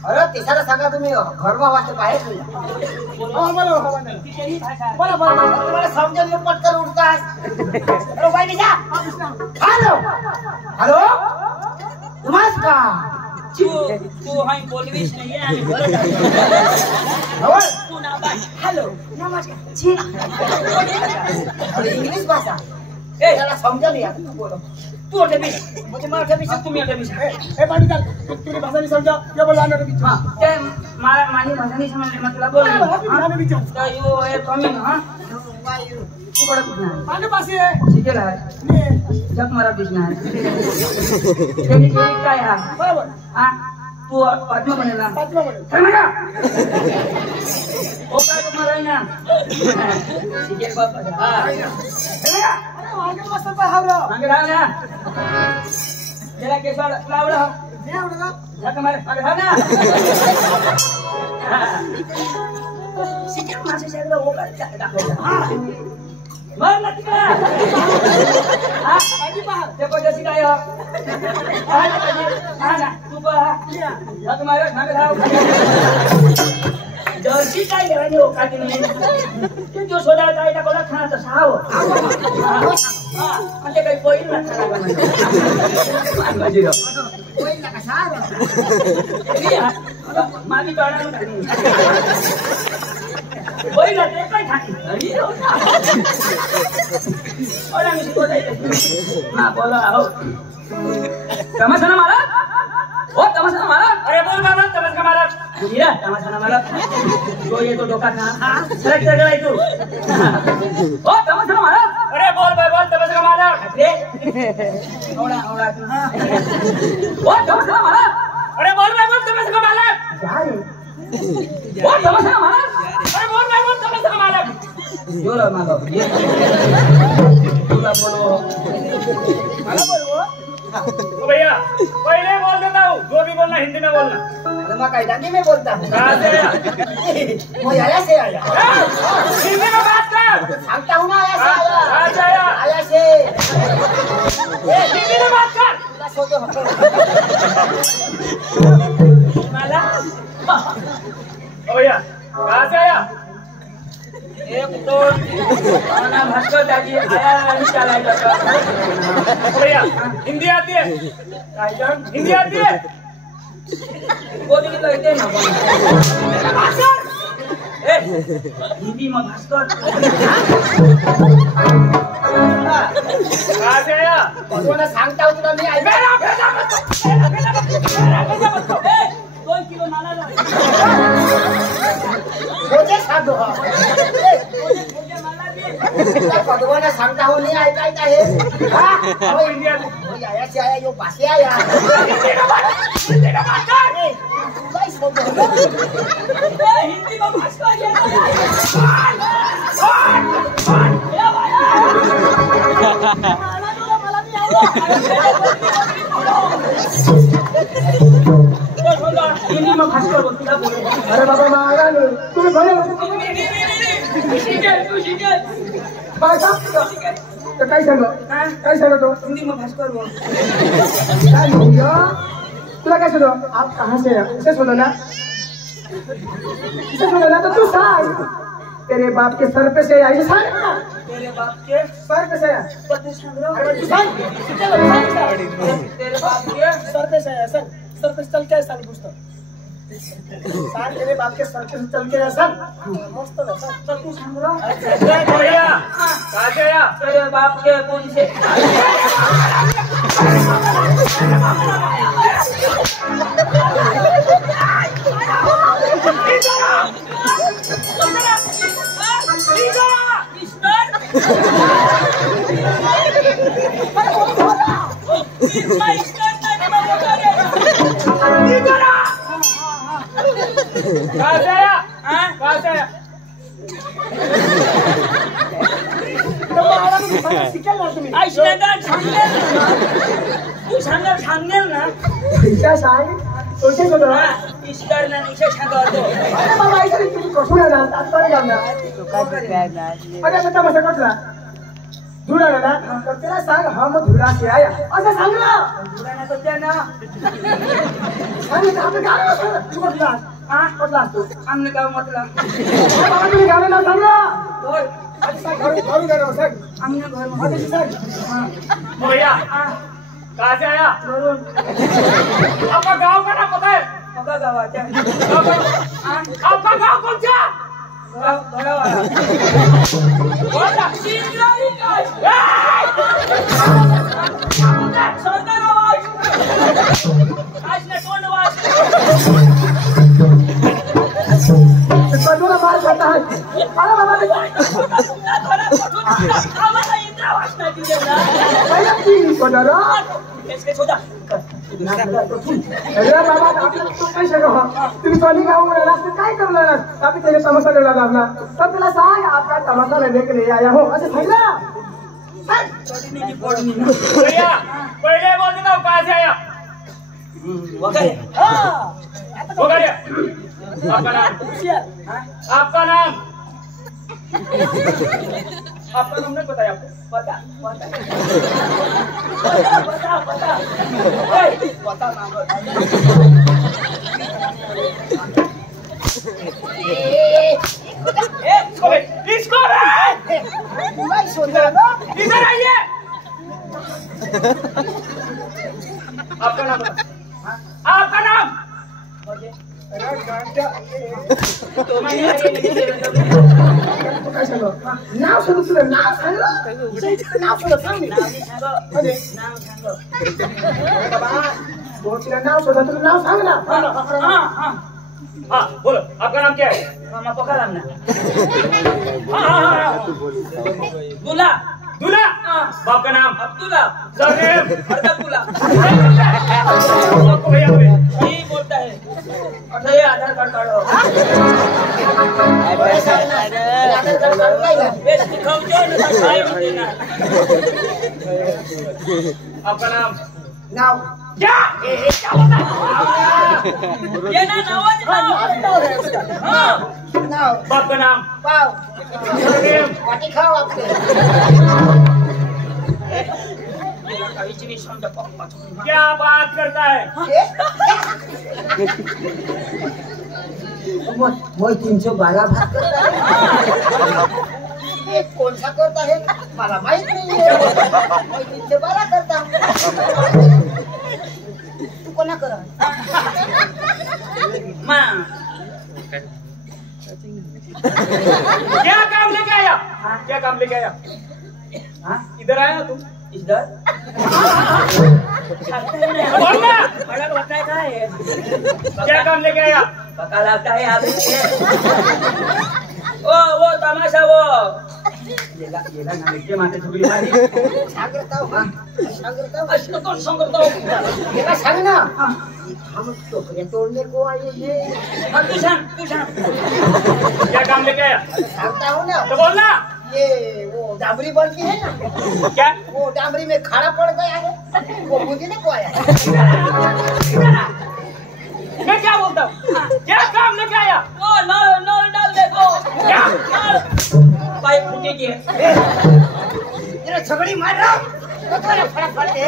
अरे तिसरा सांगा तुम्ही घरमा वाचते बाहेर नाही कितनी भाषा बराबर तुम्हाला समजून येऊन पटकन उठतास अरे बाई जा हेलो हेलो नमस्कार तू हाय बोलवीस नाही आहे नवल तू ना बाय हेलो नमस्कार जी अरे इंग्लिश भाषा ए त्याला समजून या तू बोलो तू ओटे बीस म्हणजे मला कमी तुम्ही ओटे बीस ए पाणी चाल तुझी भाषा नाही समजा ये बोल आना बीच हां ते मला मानी भाषा नाही समजले मतलब बोल आना बीच तर यू ए कमिंग हां तू बड़ा कुछ ना आने पासी है शिकेला है जग मारा बिसना है तेरी काय हा बराबर हां तू पाठमा बनेला पाचवा मध्ये समजा ओ काय तुम्हाला ना शिकेल बाबा हां अरे आगे मस्त पाहावरा मागे राहा ना त्याला केसवा लावला दे आवडा जग मारे मागे राहा ना शिकेल माझ्या शरीराला ओकार दाखवला मर ना तिकडे हां पाणी पहा ते कोणती काय हो हां ना तू पहा जग मारे मागे राहा जर्सी काय करायची हो का नाही ते जो सोडा काय टाकला खाना तर साव म्हणजे काही कोई ना खाना कोई ना कसार मामी तोड़ा नु खानी कोई ना ते काय खानी अरे और आम्ही शिकवत आहे ना बोला हो तमाशा ना मारा ओ तमाशा ना मारा अरे बोल बाबा तमाशा का मारा हीरा तमाशा ना मारा जो ये तो डोका था सरक गया तू ओ तमाशा ना मारा अरे बोल बोल तमाशा का मारा अरे ओड़ा ओड़ा तू हां ओ तमाशा ना मारा अरे बोल तमाशा का मारा ओ तमाशा ना मारा अरे बोल तमाशा का मारा जोर मारो ये बोला बोलो मारा बोलो तो भैया पहले बोल देता हूँ जो भी बोलना हिंदी में बोलना अरे मैं कायदानी में बोलता हूँ कहाँ से आया मैं आया से आया हिंदी में बात कर सांगता हूँ ना आया से आया कहाँ से आया आया से हिंदी में बात कर माला ओ भैया कहाँ से आया एक तो खाना भास्कर दादी आया निकाला लगा ओ भैया हिंदी आती है कायदन हिंदी आती है गोदी की लगते ना भास्कर ए हिंदी में भास्कर कहाँ से आया तुला सांगता हूँ तुला मी ऐका मेरा भेजा मत ए 2 किलो नाला ला मुझे सांगो मुझे माला दे भगवान सांगता हूँ नहीं ऐकायचं आहे हाँ हिंदी आती मैं आया से आया यो पासे आया हिंदी में बात कर तुला सांगतो ए हिंदी में भास्कर ये मला नाही आवडत हिंदी में भास्कर बोलती का बोल अरे बाबा मागा नाही तुम्ही भले शिकेल तू शिकेल भाषा तर काय सांगतो हिंदी में भास्कर बोल काय भैया तुला काय सांगतो आप कहाँ से है इसे सुनो ना तो तू सांग तेरे बाप के सर पे से आई सांग ना तेरे बाप के सर पे से है पति संग्रह अरे तू सांग तेरे बाप के सर पे से है सर पे चल के सांग पूछतो सांग तेरे बाप के सर पे से चल के सांग मस्त है सर पति संग्रह भैया कहाँ से आया तेरे बाप के कौन से कहाँ से आया कहाँ से आया शिकेल ना तुम्ही तू सांगेल ना पैसा सांग तोचे होतो ना इस्टर ना निशा सांगतो अरे बाबा ऐसा तुम्ही कसून ना तात्पर्य घालना अरे आता तमाशा कटला धुरा ना तर त्याला सांग हम धुरा से आया असं सांग ना पुराना तो त्या ना सांग ना आपण गाणं तू कटला कटला तू आमने गाव मतला बाबा तुम्ही गाणं ना सांग ना बोल घरून गाणं सांग आमने घर मध्ये सांग भैया कहाँ से आया घरून आपका गांव का नाम पता है बघा गावाच्या आपका गांव कौन सा घरावाला शिंद्राई काय सरदार आवाज आज ने कोण आवाज कटोरा मार खाता है अरे बाबा आम्हाला इंद्र आवाज नाही दिलेला काय की कटोरा इसके छोटा अरे बाबा आपल्याला तू काय सांगू तुम्ही कोणी गाव म्हणला काय करणार आपण त्याने तमाशा लावला आपला तर तुला सांग आपका तमाशा लेने के लिए आया हो असं सांगितलं भैया पहले बोल देता हूँ कहाँ से आया वगैरे वो करिए आपका नाम आपका नाम आपका नाम नहीं बताया आपको पता इसको इधर आइए आपका नाम बता तू काय सांगू नाव सांगू तुला नाव सांगलं नाव तुला सांग बाबा बोलतीला नाव सुद्धा तुला नाव सांग ना हाँ बोलो आपका नाम क्या है मामा पकड़ा हमने हाँ दूल्हा दूल्हा बाप का नाम अब्दुल्ला सरनेम अब्दुल्ला आपको भैया हुए यही बोलता है अठे आधार कार्ड काढो बेस दिखाओ जो ना भाई देना आपका नाम नाव क्या क्या बोलता है ये ना नावाज हाँ नाव बाप का नाम पाव सरनेम वाटी खाओ आपके क्या बात करता है वो 312 भाग करता है ये कौन सा करता है मला माहित नहीं है मैं 312 करता हूँ तू कोणा कर माँ क्या काम लेके आया क्या काम लेके आया हाँ इधर आया ना तू इधर बोलना बड़ा बताया क्या है क्या काम लेके आया पता लगता है आदमी है वो तमाशा वो ये ना लेके मारते झुगली मारी सांगता हूँ असं कोण सांगतो ये का सांग ना हम टोकरियां तोड़ने को आए हैं तू सांग क्या काम लेके आया सांगता हूँ ना तो बोलना ये वो डाबरी बनती है ना क्या वो डाबरी में खड़ा पड़ गया है वो बुझने को आया है मैं क्या बोलता हूँ क्या काम लेके आया ओ नल डाल देखो क्या पाइप फूटेगी तेरा झगड़ी मार रहा तो थोड़ा फटाफट ये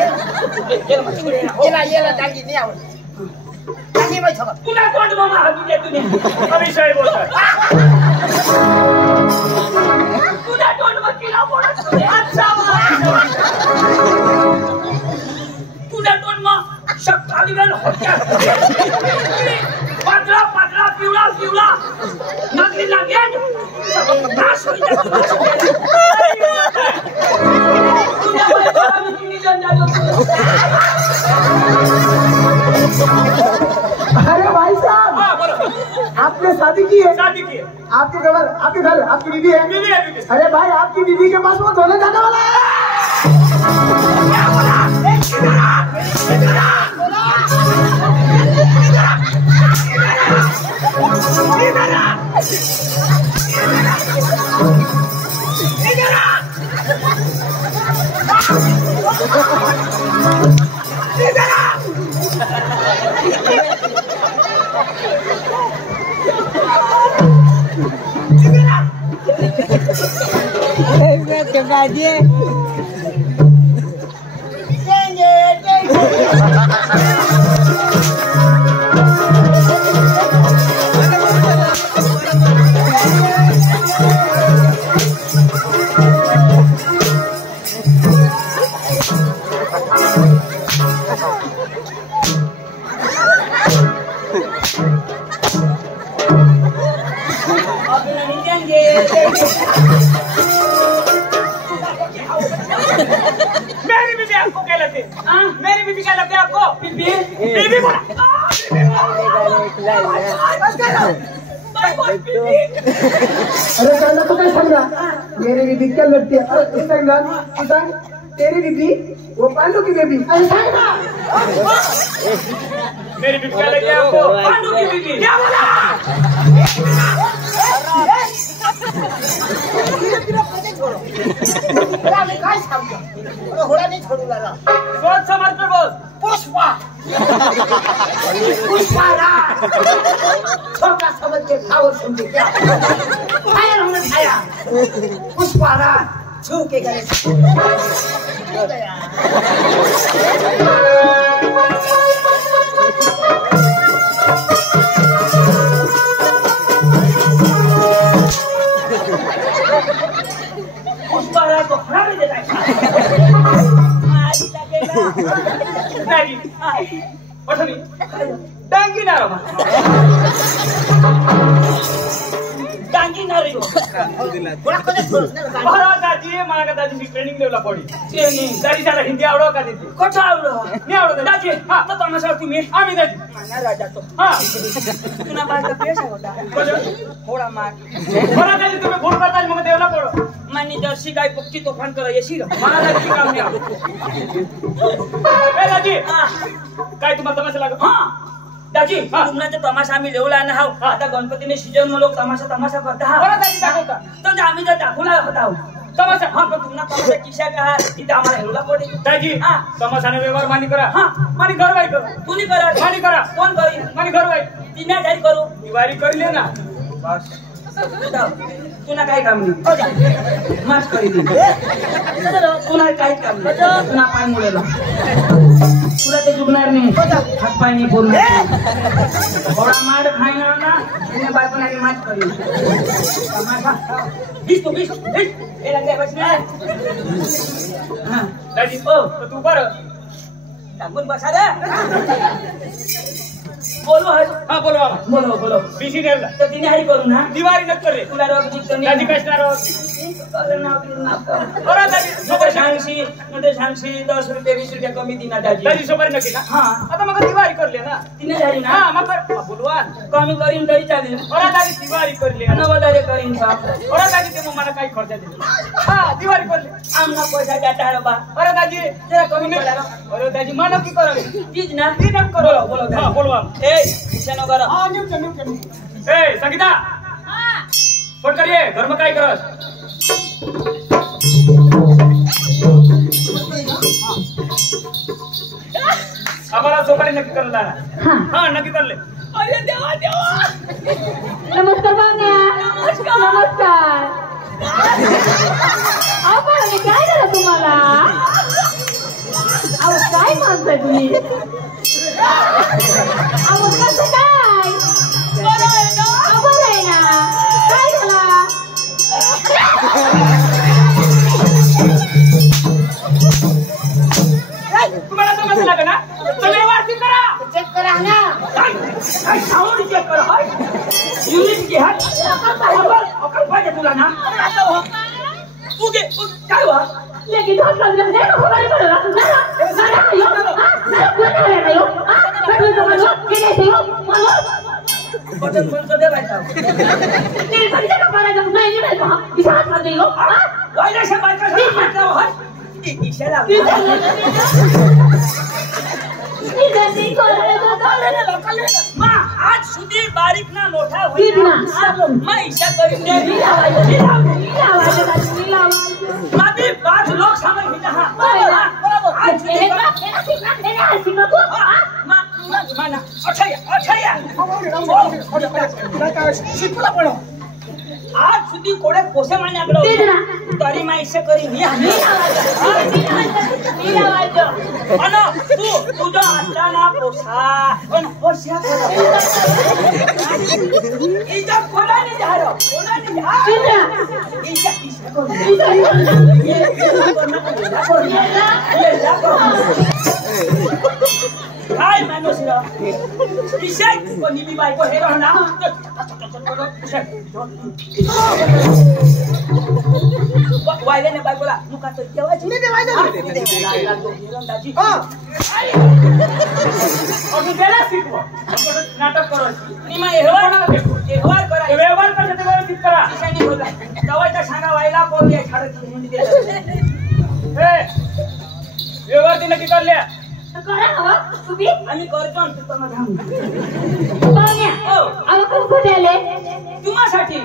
ला डांगी नहीं आवत डांगी में झगड़ तुला कोण मामा हगी दे तूने अभी सही बोलता है तुला कोण वकीला बोलत तुने अच्छा तुला कोण मा शक्काली वेल होत्या पातळा पिवळा नगरी लागेल नाश होईल तुला बायकोला मी किती जण झालो अरे भाई साहब हाँ बोलो आपने शादी की है शादी की है आपके घर आपकी बीवी है बीवी है बीवी अरे भाई आपकी बीवी के पास वो धोने जाने वाला है मेरी बीवी आपको क्या लगती है मेरी बीवी क्या लगती है आपको बीवी बोला अरे कहना तो क्या समझा मेरी बीबी क्या लगती है अरे तू सांग तेरी बीबी वो पांडु की बेबी अरे सांग ना मेरी बीवी क्या लगती है आपको पांडु की बीवी क्या बोला मैं काय सांगतो अरे होडा नहीं छोड़ू लाला सोच समझ कर बोल पुष्पा राज छोटा समझ के खाओ समझे क्या फायर हमने खाया पुष्पा राज छू के गले पुष्पाला तो खड़ा नहीं देता नहीं पठनी डांगी ना रमा तू कोणा कधी सोड नाही गाडी. बरं दाजी मला का दाजी ट्रेनिंग देवला पडी ट्रेनिंग दाजी त्याला हिंदी आवडो का देते कसं आवडलं मी आवडत दाजी हा तर तमाशा तुम्ही आम्ही दाजी म्हणा राजा तो हा तुला बायका पेश होता थोडा मार बरं दाजी तुम्ही फोन करता मग देवला पडो मानी जर्सी गाय पक्की तोफान कर येशील मला दाजी काम नाही आवडत. ए दाजी हा काय तुम्हाला तमाशा लागत हा दाजी हा. तुम्हाला तमाशा आम्ही लेवला ना हाव आता गणपतीने सीजन मध्ये लोक तमाशा करता हा बरं दाजी दाखवता तर आम्ही जर दाखवला होता तमाशा हा पण तुम्हाला तमाशा किशा का तिथे आम्हाला हेवला पडे दाजी हा. तमाशाने व्यवहार मानी करा हा. मानी घरवाई करा तुम्ही करा मानी करा कोण करी मानी घरवाई तिने काही करू दिवाळी करले ना तुला काही काम नाही माच करी तुला काही काम नाही तुला पाय मुलेला तुला ते जुगणार नाही हात पाय नाही बोलून थोडा मार खायना ना तिने बायको नाही माच करी बीस हे लगे बस ना हा दाजी ओ तर तू बरं टाकून बसा रे बोलू हज हा बोल बाबा बोलो बोलो बीसी देवला तर तिने हाई करू ना दिवाळी नक्की करे तुला रोग जिंकतो दाजी कशणार बरं दाजी नंतर सांगशी 10 रुपये 20 रुपये कमी दिना दाजी दाजी सोपारी नक्की ना हा आता मग दिवाळी करले ना तिने झाली ना हा मग बोलवा कमी करीन तरी चालेल बरं दाजी दिवाळी करले न વધારે करीन का बरं दाजी ते मग मला काही खर्च दिले हा दिवाळी करले आमना पैसा देता रे बा बरं दाजी जरा कमी करा बरं दाजी मन नक्की करावे तीच ना ती नक्की करो बोलो हा बोलवा ए किशनो करा हा निम ए संगीता फोन करिए घर में काय करत आम्हाला सोपारी नक्की करला हा नक्की करले अरे देवा देवा नमस्कार पाहुण्या नमस्कार अहो पाहुणे काय झालं तुम्हाला अहो काय म्हणताय तुम्ही अहो कसं काय बरं आहे ना अहो बरं आहे ना काय झालं तुम्हाला समजलं लागे ना तुम्ही वाटी करा चेक करा ना काय साऊंड चेक कर हाय युनिट घे हाय अकल पाहिजे तुला ना तू घे काय वा लेकिन धोस लागलं नाही का खबर पडलं ना ना यो ना कोण आहे यो काय तुम्हाला केले ते यो मला बटन फोन कर दे बायका ते कधी का पारा नाही नाही का इशारा कर दे यो वायला शे बायका हात लाव हाय इशारा मा आज सुधी बारीक ना मोठा होईल मा इशा करीन दे मादी 5 लोक सामने हिता हा आज माना अठया शिकला पण आज सुधी कोडे पोसे माने आगलो तरी मा इशा करीन अन तू तुझा आता ना पोसा पण पोसा इजा कोणा नाही झालो कोणा नाही झालो इजा काय माणूस रा विषय कोणी मी बायको हे राहना वायले बायकोला मुका तर जेवायची मी देवायचं अजून त्याला शिकवा नाटक करायचं निमा व्यवहार करा व्यवहार कसे ते व्यवस्थित करा किशानी बोला जवळचा सांगा वायला पोरी आहे छाडत हिंदी देतात व्यवहार ती नक्की करल्या करा हवं तुम्ही आम्ही करतो तुला धाम पाहुण्या अहो कसं आले तुम्हासाठी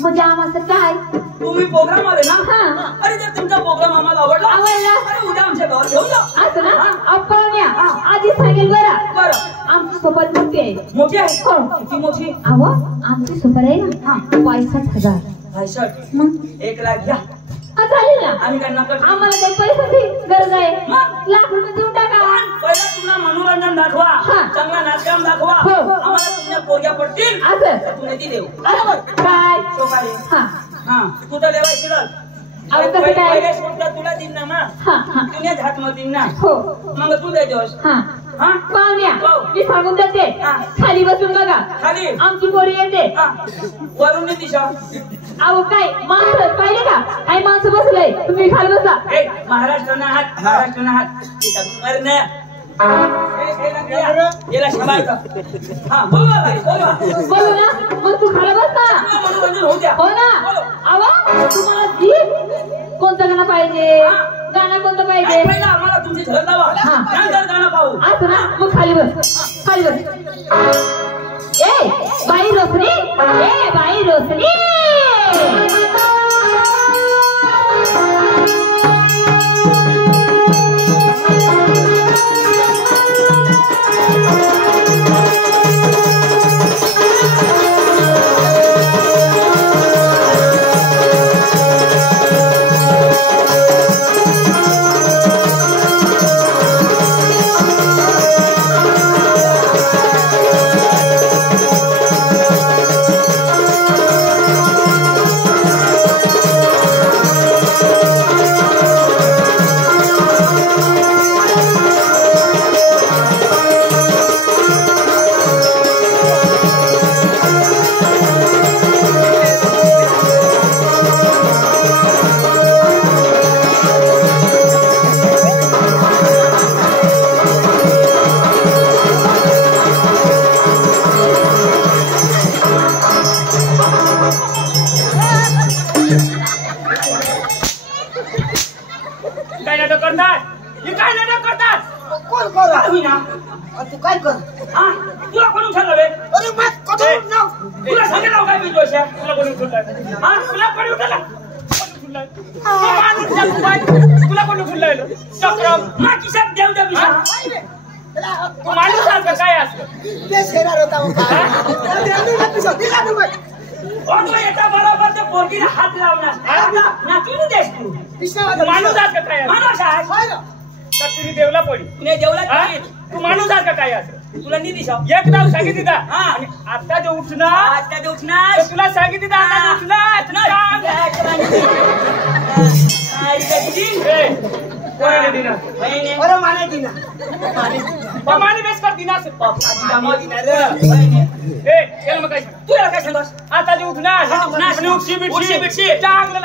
म्हणजे आम्हाला काय तुम्ही प्रोग्राम आले ना हा. अरे जर तुमचा प्रोग्राम आम्हाला आवडला अरे उद्या आमच्या गावात घेऊन जा असं ना अहो पाहुण्या आधी सांगेल बरं बरं आमची सोबत मोठी आहे मोठी आहे हो. किती मोठी अहो आमची सोबत आहे ना 65,000 65 मग 1 लाख घ्या चालेल ना आम्ही काय नकट आम्हाला काही पैशाची गरज आहे मग? लाख रुपये देऊन टाका पहिला तुम्हाला मनोरंजन दाखवा हा. चांगला नाचकाम दाखवा हो. आम्हाला तुमच्या पोरग्या पडतील असं तर तुम्ही ती देऊ बरोबर काय सोपारी हा हा तू तर लेवायची अहो, कसं काय? पहिले सुद्धा तुला दिन ना मा हा हा तुझ्याच हात मधील ना हो मग तू देतोस हा हा पाहुण्या हो. मी सांगून देते हा. खाली बसून बघा खाली आमची पोरी येते हा वरून दिशा अहो काय माणसं पाहिले का काही माणसं बसलंय तुम्ही खाली बसा ए महाराष्ट्र आहात महाराष्ट्र आहात याला सांभाळतो हा बोलवा बाई बोलवा बोलू ना मग तू खाली बस ना मनोरंजन होऊ द्या हो ना अहो तुम्हाला गीत कोणतं गाणं पाहिजे गाणं कोणतं पाहिजे पहिला आम्हाला तुमची घर लावा नंतर गाणं पाहू असं ना मग खाली बस ए बाई रोसनी ए बाई रोसनी तू काय कर तुला कोण उठवलं रे अरे मग कठोर नाव तुला सांगितलं काय मी जोशा तुला कोण उठवलं हा तुला कोण उठवलं तुला कोण उठवलं चक्र मा किशात देव देव तू माणूस आहे का काय असं ते शेरार होता तो येता बरोबर ते पोरगीला हात लावणार ना तू देस तू माणूस आहे का काय माणूस आहे तर तुम्ही देवला पडी तुने देवला तू माणूस आहे का काय असं तुला नाही दिसा एक नाव सांगितलं आणि आता जे उठणार तुला सांगितलं आता उठणार अरे माने दिना माने बेस कर दिना मग काय तू याला काय सांगस आता जे उठणार आणि उठशी बिटशी चांगलं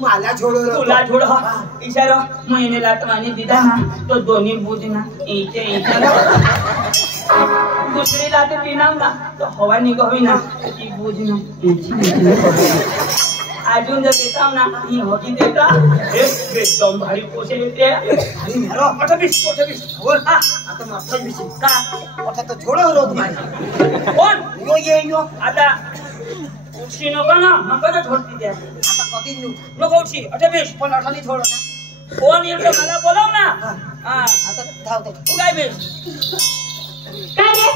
मला छोडो तुला छोडो इशारा महिने लाटवानी दिदा ना तो दोन्ही बुजना इथे दुसरी लाट दिनाव ना तो हवा निघावी ना ती बुजना अजून जर देता ना ही होती देता एकदम भारी पोसे येते आता मस्त विषय का आता तो छोडो रोग मारे कोण यो ये यो आता उठशी नको ना नको तर छोडती त्या आता कधी नको उठशी अठे बेश पण अठानी छोडो ना कोण येतो मला बोलाव ना हा आता धावतो तू काय बेश काय रे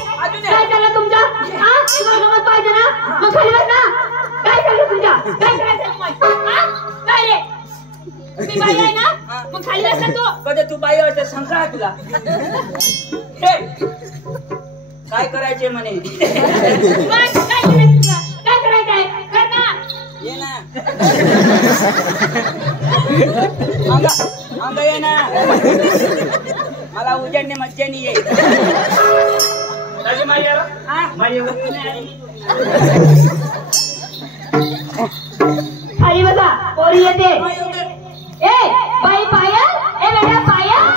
काय चाललं तुमच्या तुम्हाला गमत पाहिजे ना मग खाली बस ना काय चाललं तुमच्या काय करायचं तुम्हाला काय रे मी बाई आहे ना मग खाली बस ना तू कधी तू बाई असते शंका आहे तुला हे काय करायचे म्हणे मग काय करायचं तुला काय करायचं आहे कर ना ये ना अंगा ये ना मला उजडणे मज्जाने ये माझी माई माझी खाली बसा पोरी येते ए बाई पायल ए बेटा पायल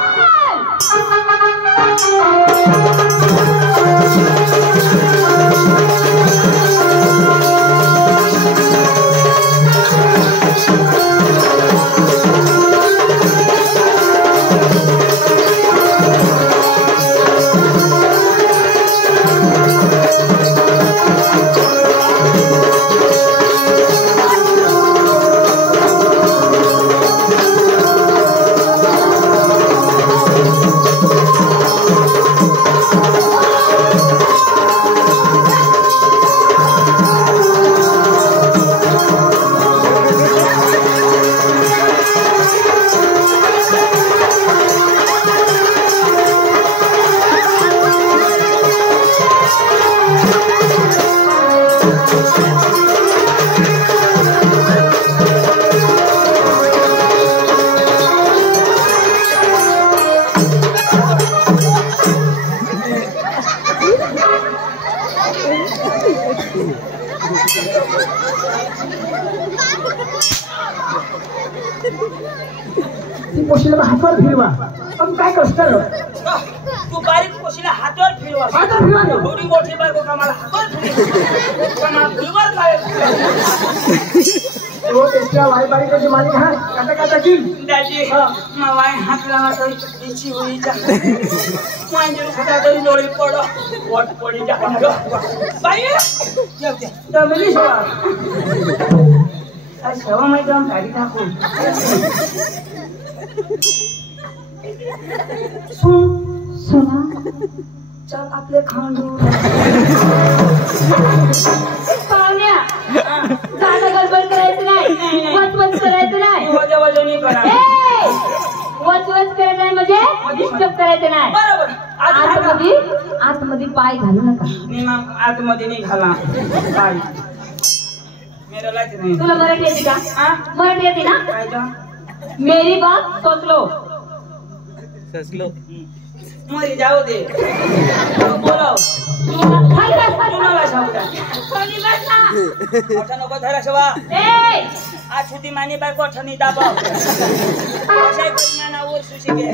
ती पोशीला हातावर फिरवा पण काय कष्ट तू बारीक पोशीला हातावर फिरवा हातावर फिरवा ना. थोडी मोठी बायको का मला हातावर फिरवा मला फिरवर काय तो त्याच्या वाईबारी त्याची मालिक हा काटा काटा की दादी मावाय हात लावा तर इची होईचा म्हणजे खाता तरी डोळे पडो वट पडी जा बाई जमिनी शवा आज शवा माहिती आम गाडी टाकू सोना चल आपले खांडू पाहुण्या जागा गडबड करायचं नाही वचवच करायचं नाही वजवजनी करा वचवच करायचं नाही म्हणजे डिस्टर्ब करायचं नाही बरोबर आतमध्ये पाय घालू नका मी मग आतमध्ये निघाला बाई मेरा लाच नाही तुला मराठी येते का हा? मराठी येते ना काय का मेरी बात सोच लो मरी जाऊ दे बोलाव कुणाला सांगता आता नको धरा शवा आज छुटी मानी बाय कोठनी दाबाव अशाही परिमाणावर सुशी घे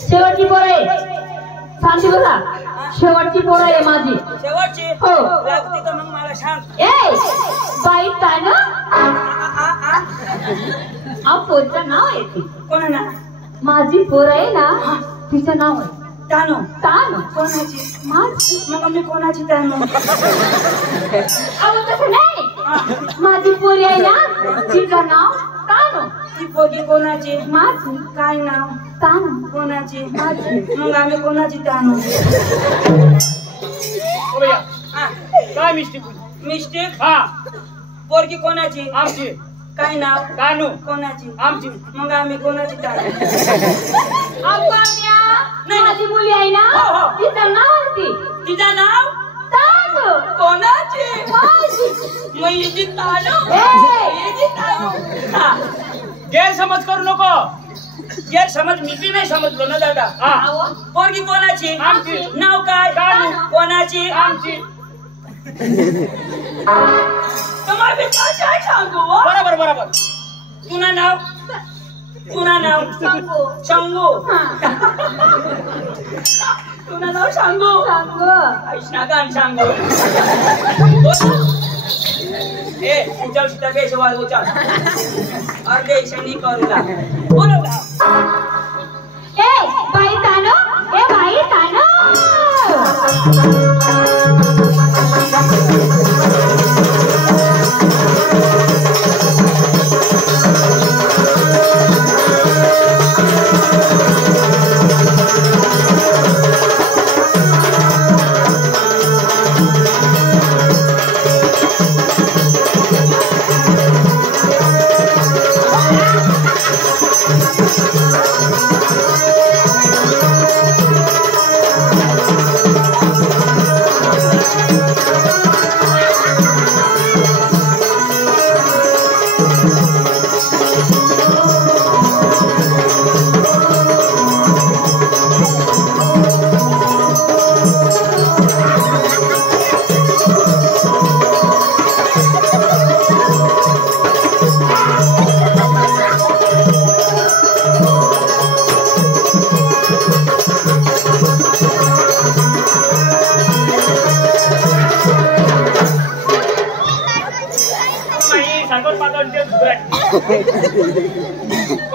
शेवटची पोरं आहे शांती बघा शेवटची पोरं आहे माझी शेवटची हो. लागती तर मग मला सांग बाई काय ना पोरचं नाव आहे ती कोणा ना माझी पोर आहे ना तिचं नाव आहे तानो तानो कोणाची माझी मग मी कोणाची तानो अगं तसं नाही माझी पोरी आहे ना तिचं नाव तानो ती पोगी कोणाची माझी काय नाव तानो कोणाची माझी मग आम्ही कोणाची तानो ओ भैया हा, काय मिस्टेक मिस्टेक हा पोरगी कोणाची आमची काय नाव कानू कोणाची आमची मग आम्ही कोणाची तानो नाही माझी मुली आहे ना हो, हो. तिचं नाव आहे ती तिचं नाव तानो कोणाची माझी मग हिची तानो हिची तानो हा, गैरसमज करू नको गैरसमज मी बी नाही समजलो ना दादा हा पोरगी कोणाची आमची. नाव काय कानू. कोणाची आमची तुम्हाला मी काय सांगू हो? बरोबर बरोबर तुना नाव सांगू सांगू तुना नाव सांगू सांगू नागान सांगू ए उचल सीता बेस वाल उचल अर्धे शनी करूला बोलो का बाई तानो बाई तानो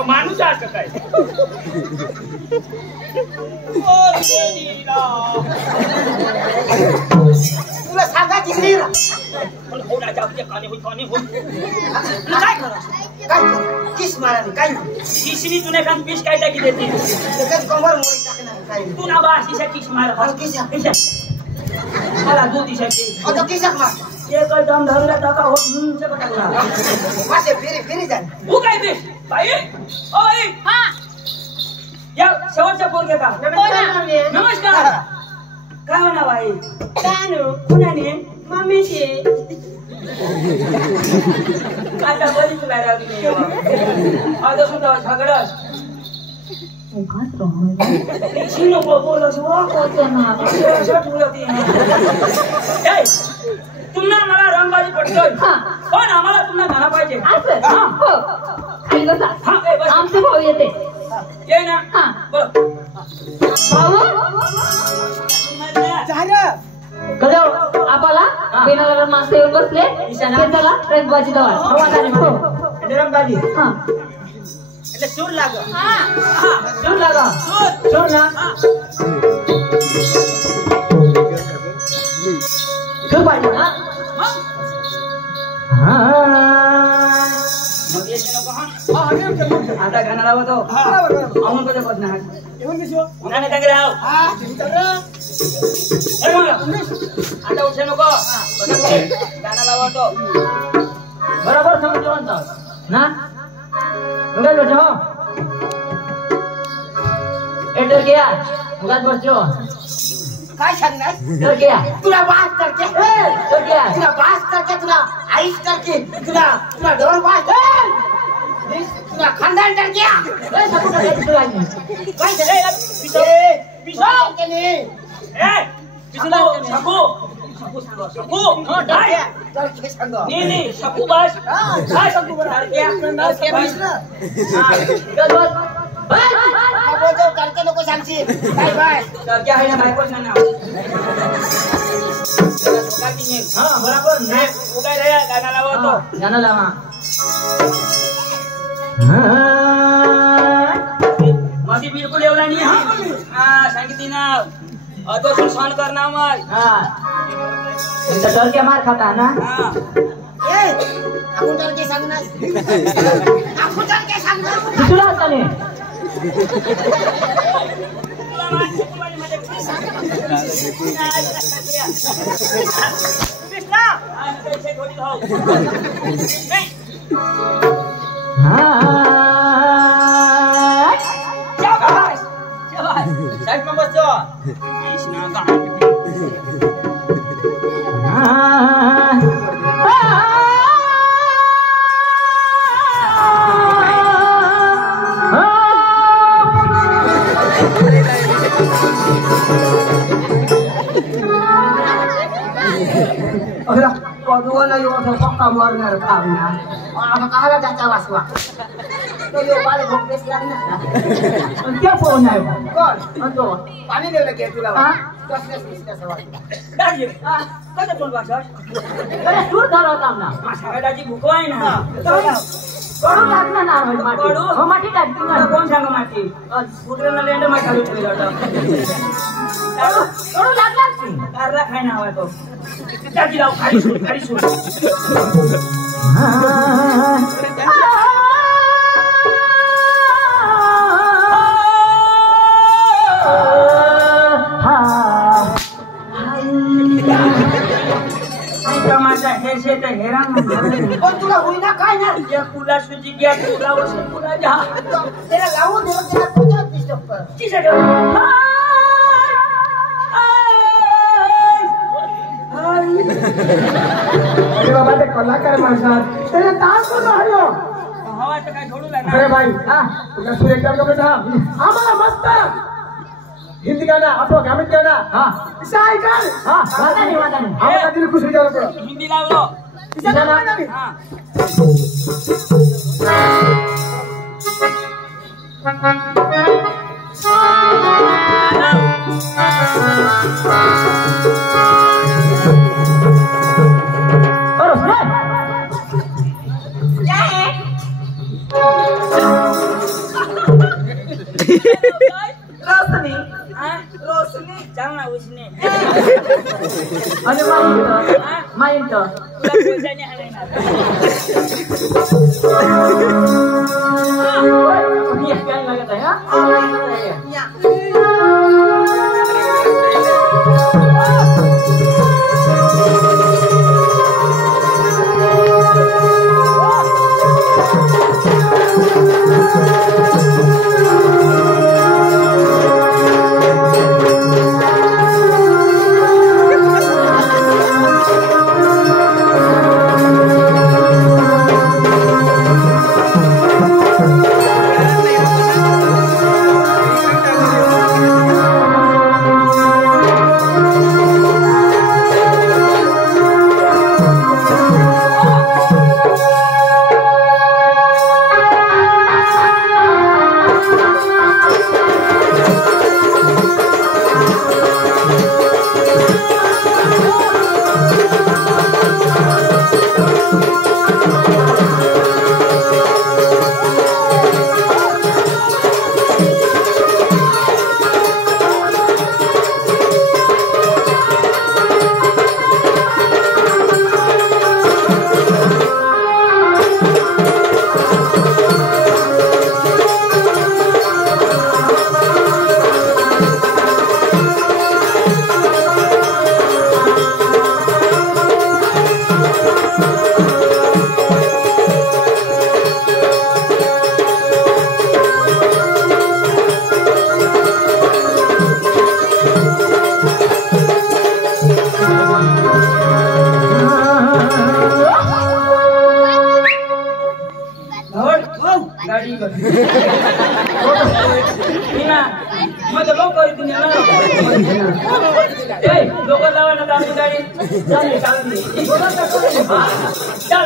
माणूस असं काय तुला सांगायची नाही ना. काय करा काय किस माराने काय नाही. किसनी तुने खान पीस काय टाकी देते लगेच कमर मोडी टाकणार काय नाही. तू ना बा शिशा किस मार और किसा मला दो दिशा किस और तो किसा मार एक दम धरला टाका हो से टाकला वासे फिरी फिरी जाय वो काय बे बाई ओय हा या शेवटच्या पोरगे का नमस्कार नमस्कार काय नाव आहे तानो कुणाने मम्मीची आता बरी तुला लागली आता सुद्धा झगडस उगाच राहू शिनो बोलस हो होते ना असं ठेवती ए तुम्हाला मला रंगबाजी पटतोय हा. पण आम्हाला तुम्हाला गाणं पाहिजे असं हा. हो खाली बसा हा, ए, बस. आमचे भाऊ येते ये ना हा बोल भाऊ कळलं आपला बेनाला माणसं येऊन बसले ते चला रंगबाजी दवा हो रंगबाजी हा એટલે સુર લાગો सुर लागा सुर ना सुर पाहिजे ना मग ये नको हा आता गाणं लावतो अमून कधी बसणार उन्हाने टांगे राव अरे मग आता उठे नको गाणं लावतो बरोबर समजलं ना उगाच बसो एटर गया उगाच बसो काय सांगणार तर गया तुला वास करते तर गया तुला वास करते तुला आईस करते तुला डोर वास तुला खानदान करते ए सब कुछ सुनाई काय झालं पिसो के नाही ए पिसला शकू शकू हो डरते डरके सांग नी शकू बस काय शकू बस डरके पिसला उगाच बस बोलतो डरके नको सांगशील काय बाय तर क्या है ना बायकोच ना नाव हां बरोबर नाही उगाय रे गाणं लावतो गाणं लावा माझी बिलकुल एवढा नाही हा सांगितली ना अदोष सहन करना मग डर के मार खाता है ना हा ए आपण डरके सांगणार आपण डरके सांगणार तुला आता नाही तुला माझी मध्ये कृष्णा आज पैसे थोडी धाव शाबाश शाबाश साइड में बसो कृष्णा का अरे कोदवाला यो तो पक्का मरणार खावना आता कहाला त्याचा वासवा तो यो बाले भोग बेस लागणार पण क्या फोन आहे कोण तो पाणी देऊ नये तुला हा? कसलेच कसलेच वाटतं दाजी कसं तोंड वाजवस अरे सूर धरवता ना माझ्या दाजी भूको आहे ना कडू लागणार ना माटी कडू? हो माटी टाकते तुला ना कोण सांग माती कुत्र्याला लेंड माती खाली ठेवली कडू लागणार की कारला खाय नाव आहे तो दाजी लाव खाली सोड माझा हे से तर हैराण पण तुला होईना काय ना या कुला सुजी गया कुला वर्ष कुला जा त्याला लावू दे त्याला कुठे डिस्टर्ब कर किसे अरे बाबा ते कलाकार माणसात त्याला डान्स करून राहिलो हवा तर काय सोडू अरे भाई तुला सूर एकदम कपडे थांब आम्हाला मस्त हिंदी गाना आपलं गामित गाना इसा ऐकाल वादा नाही आम्हाला दिल खुश विचार पडो हिंदी लावलो हा रोशनी रोशनी चांग ना उसने आणि माईंट तुला पैशाने हाणायणार काय लागत आहे हा ए लोक लावा ना दारू गाडी चालेल चालेल चल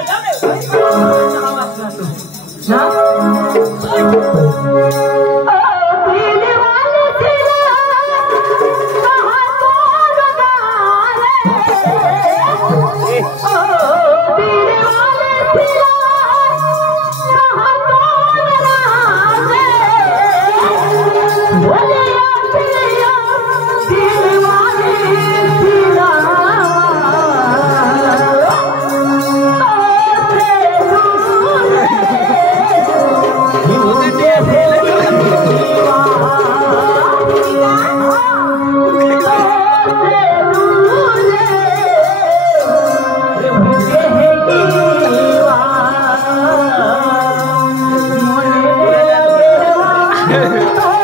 Oh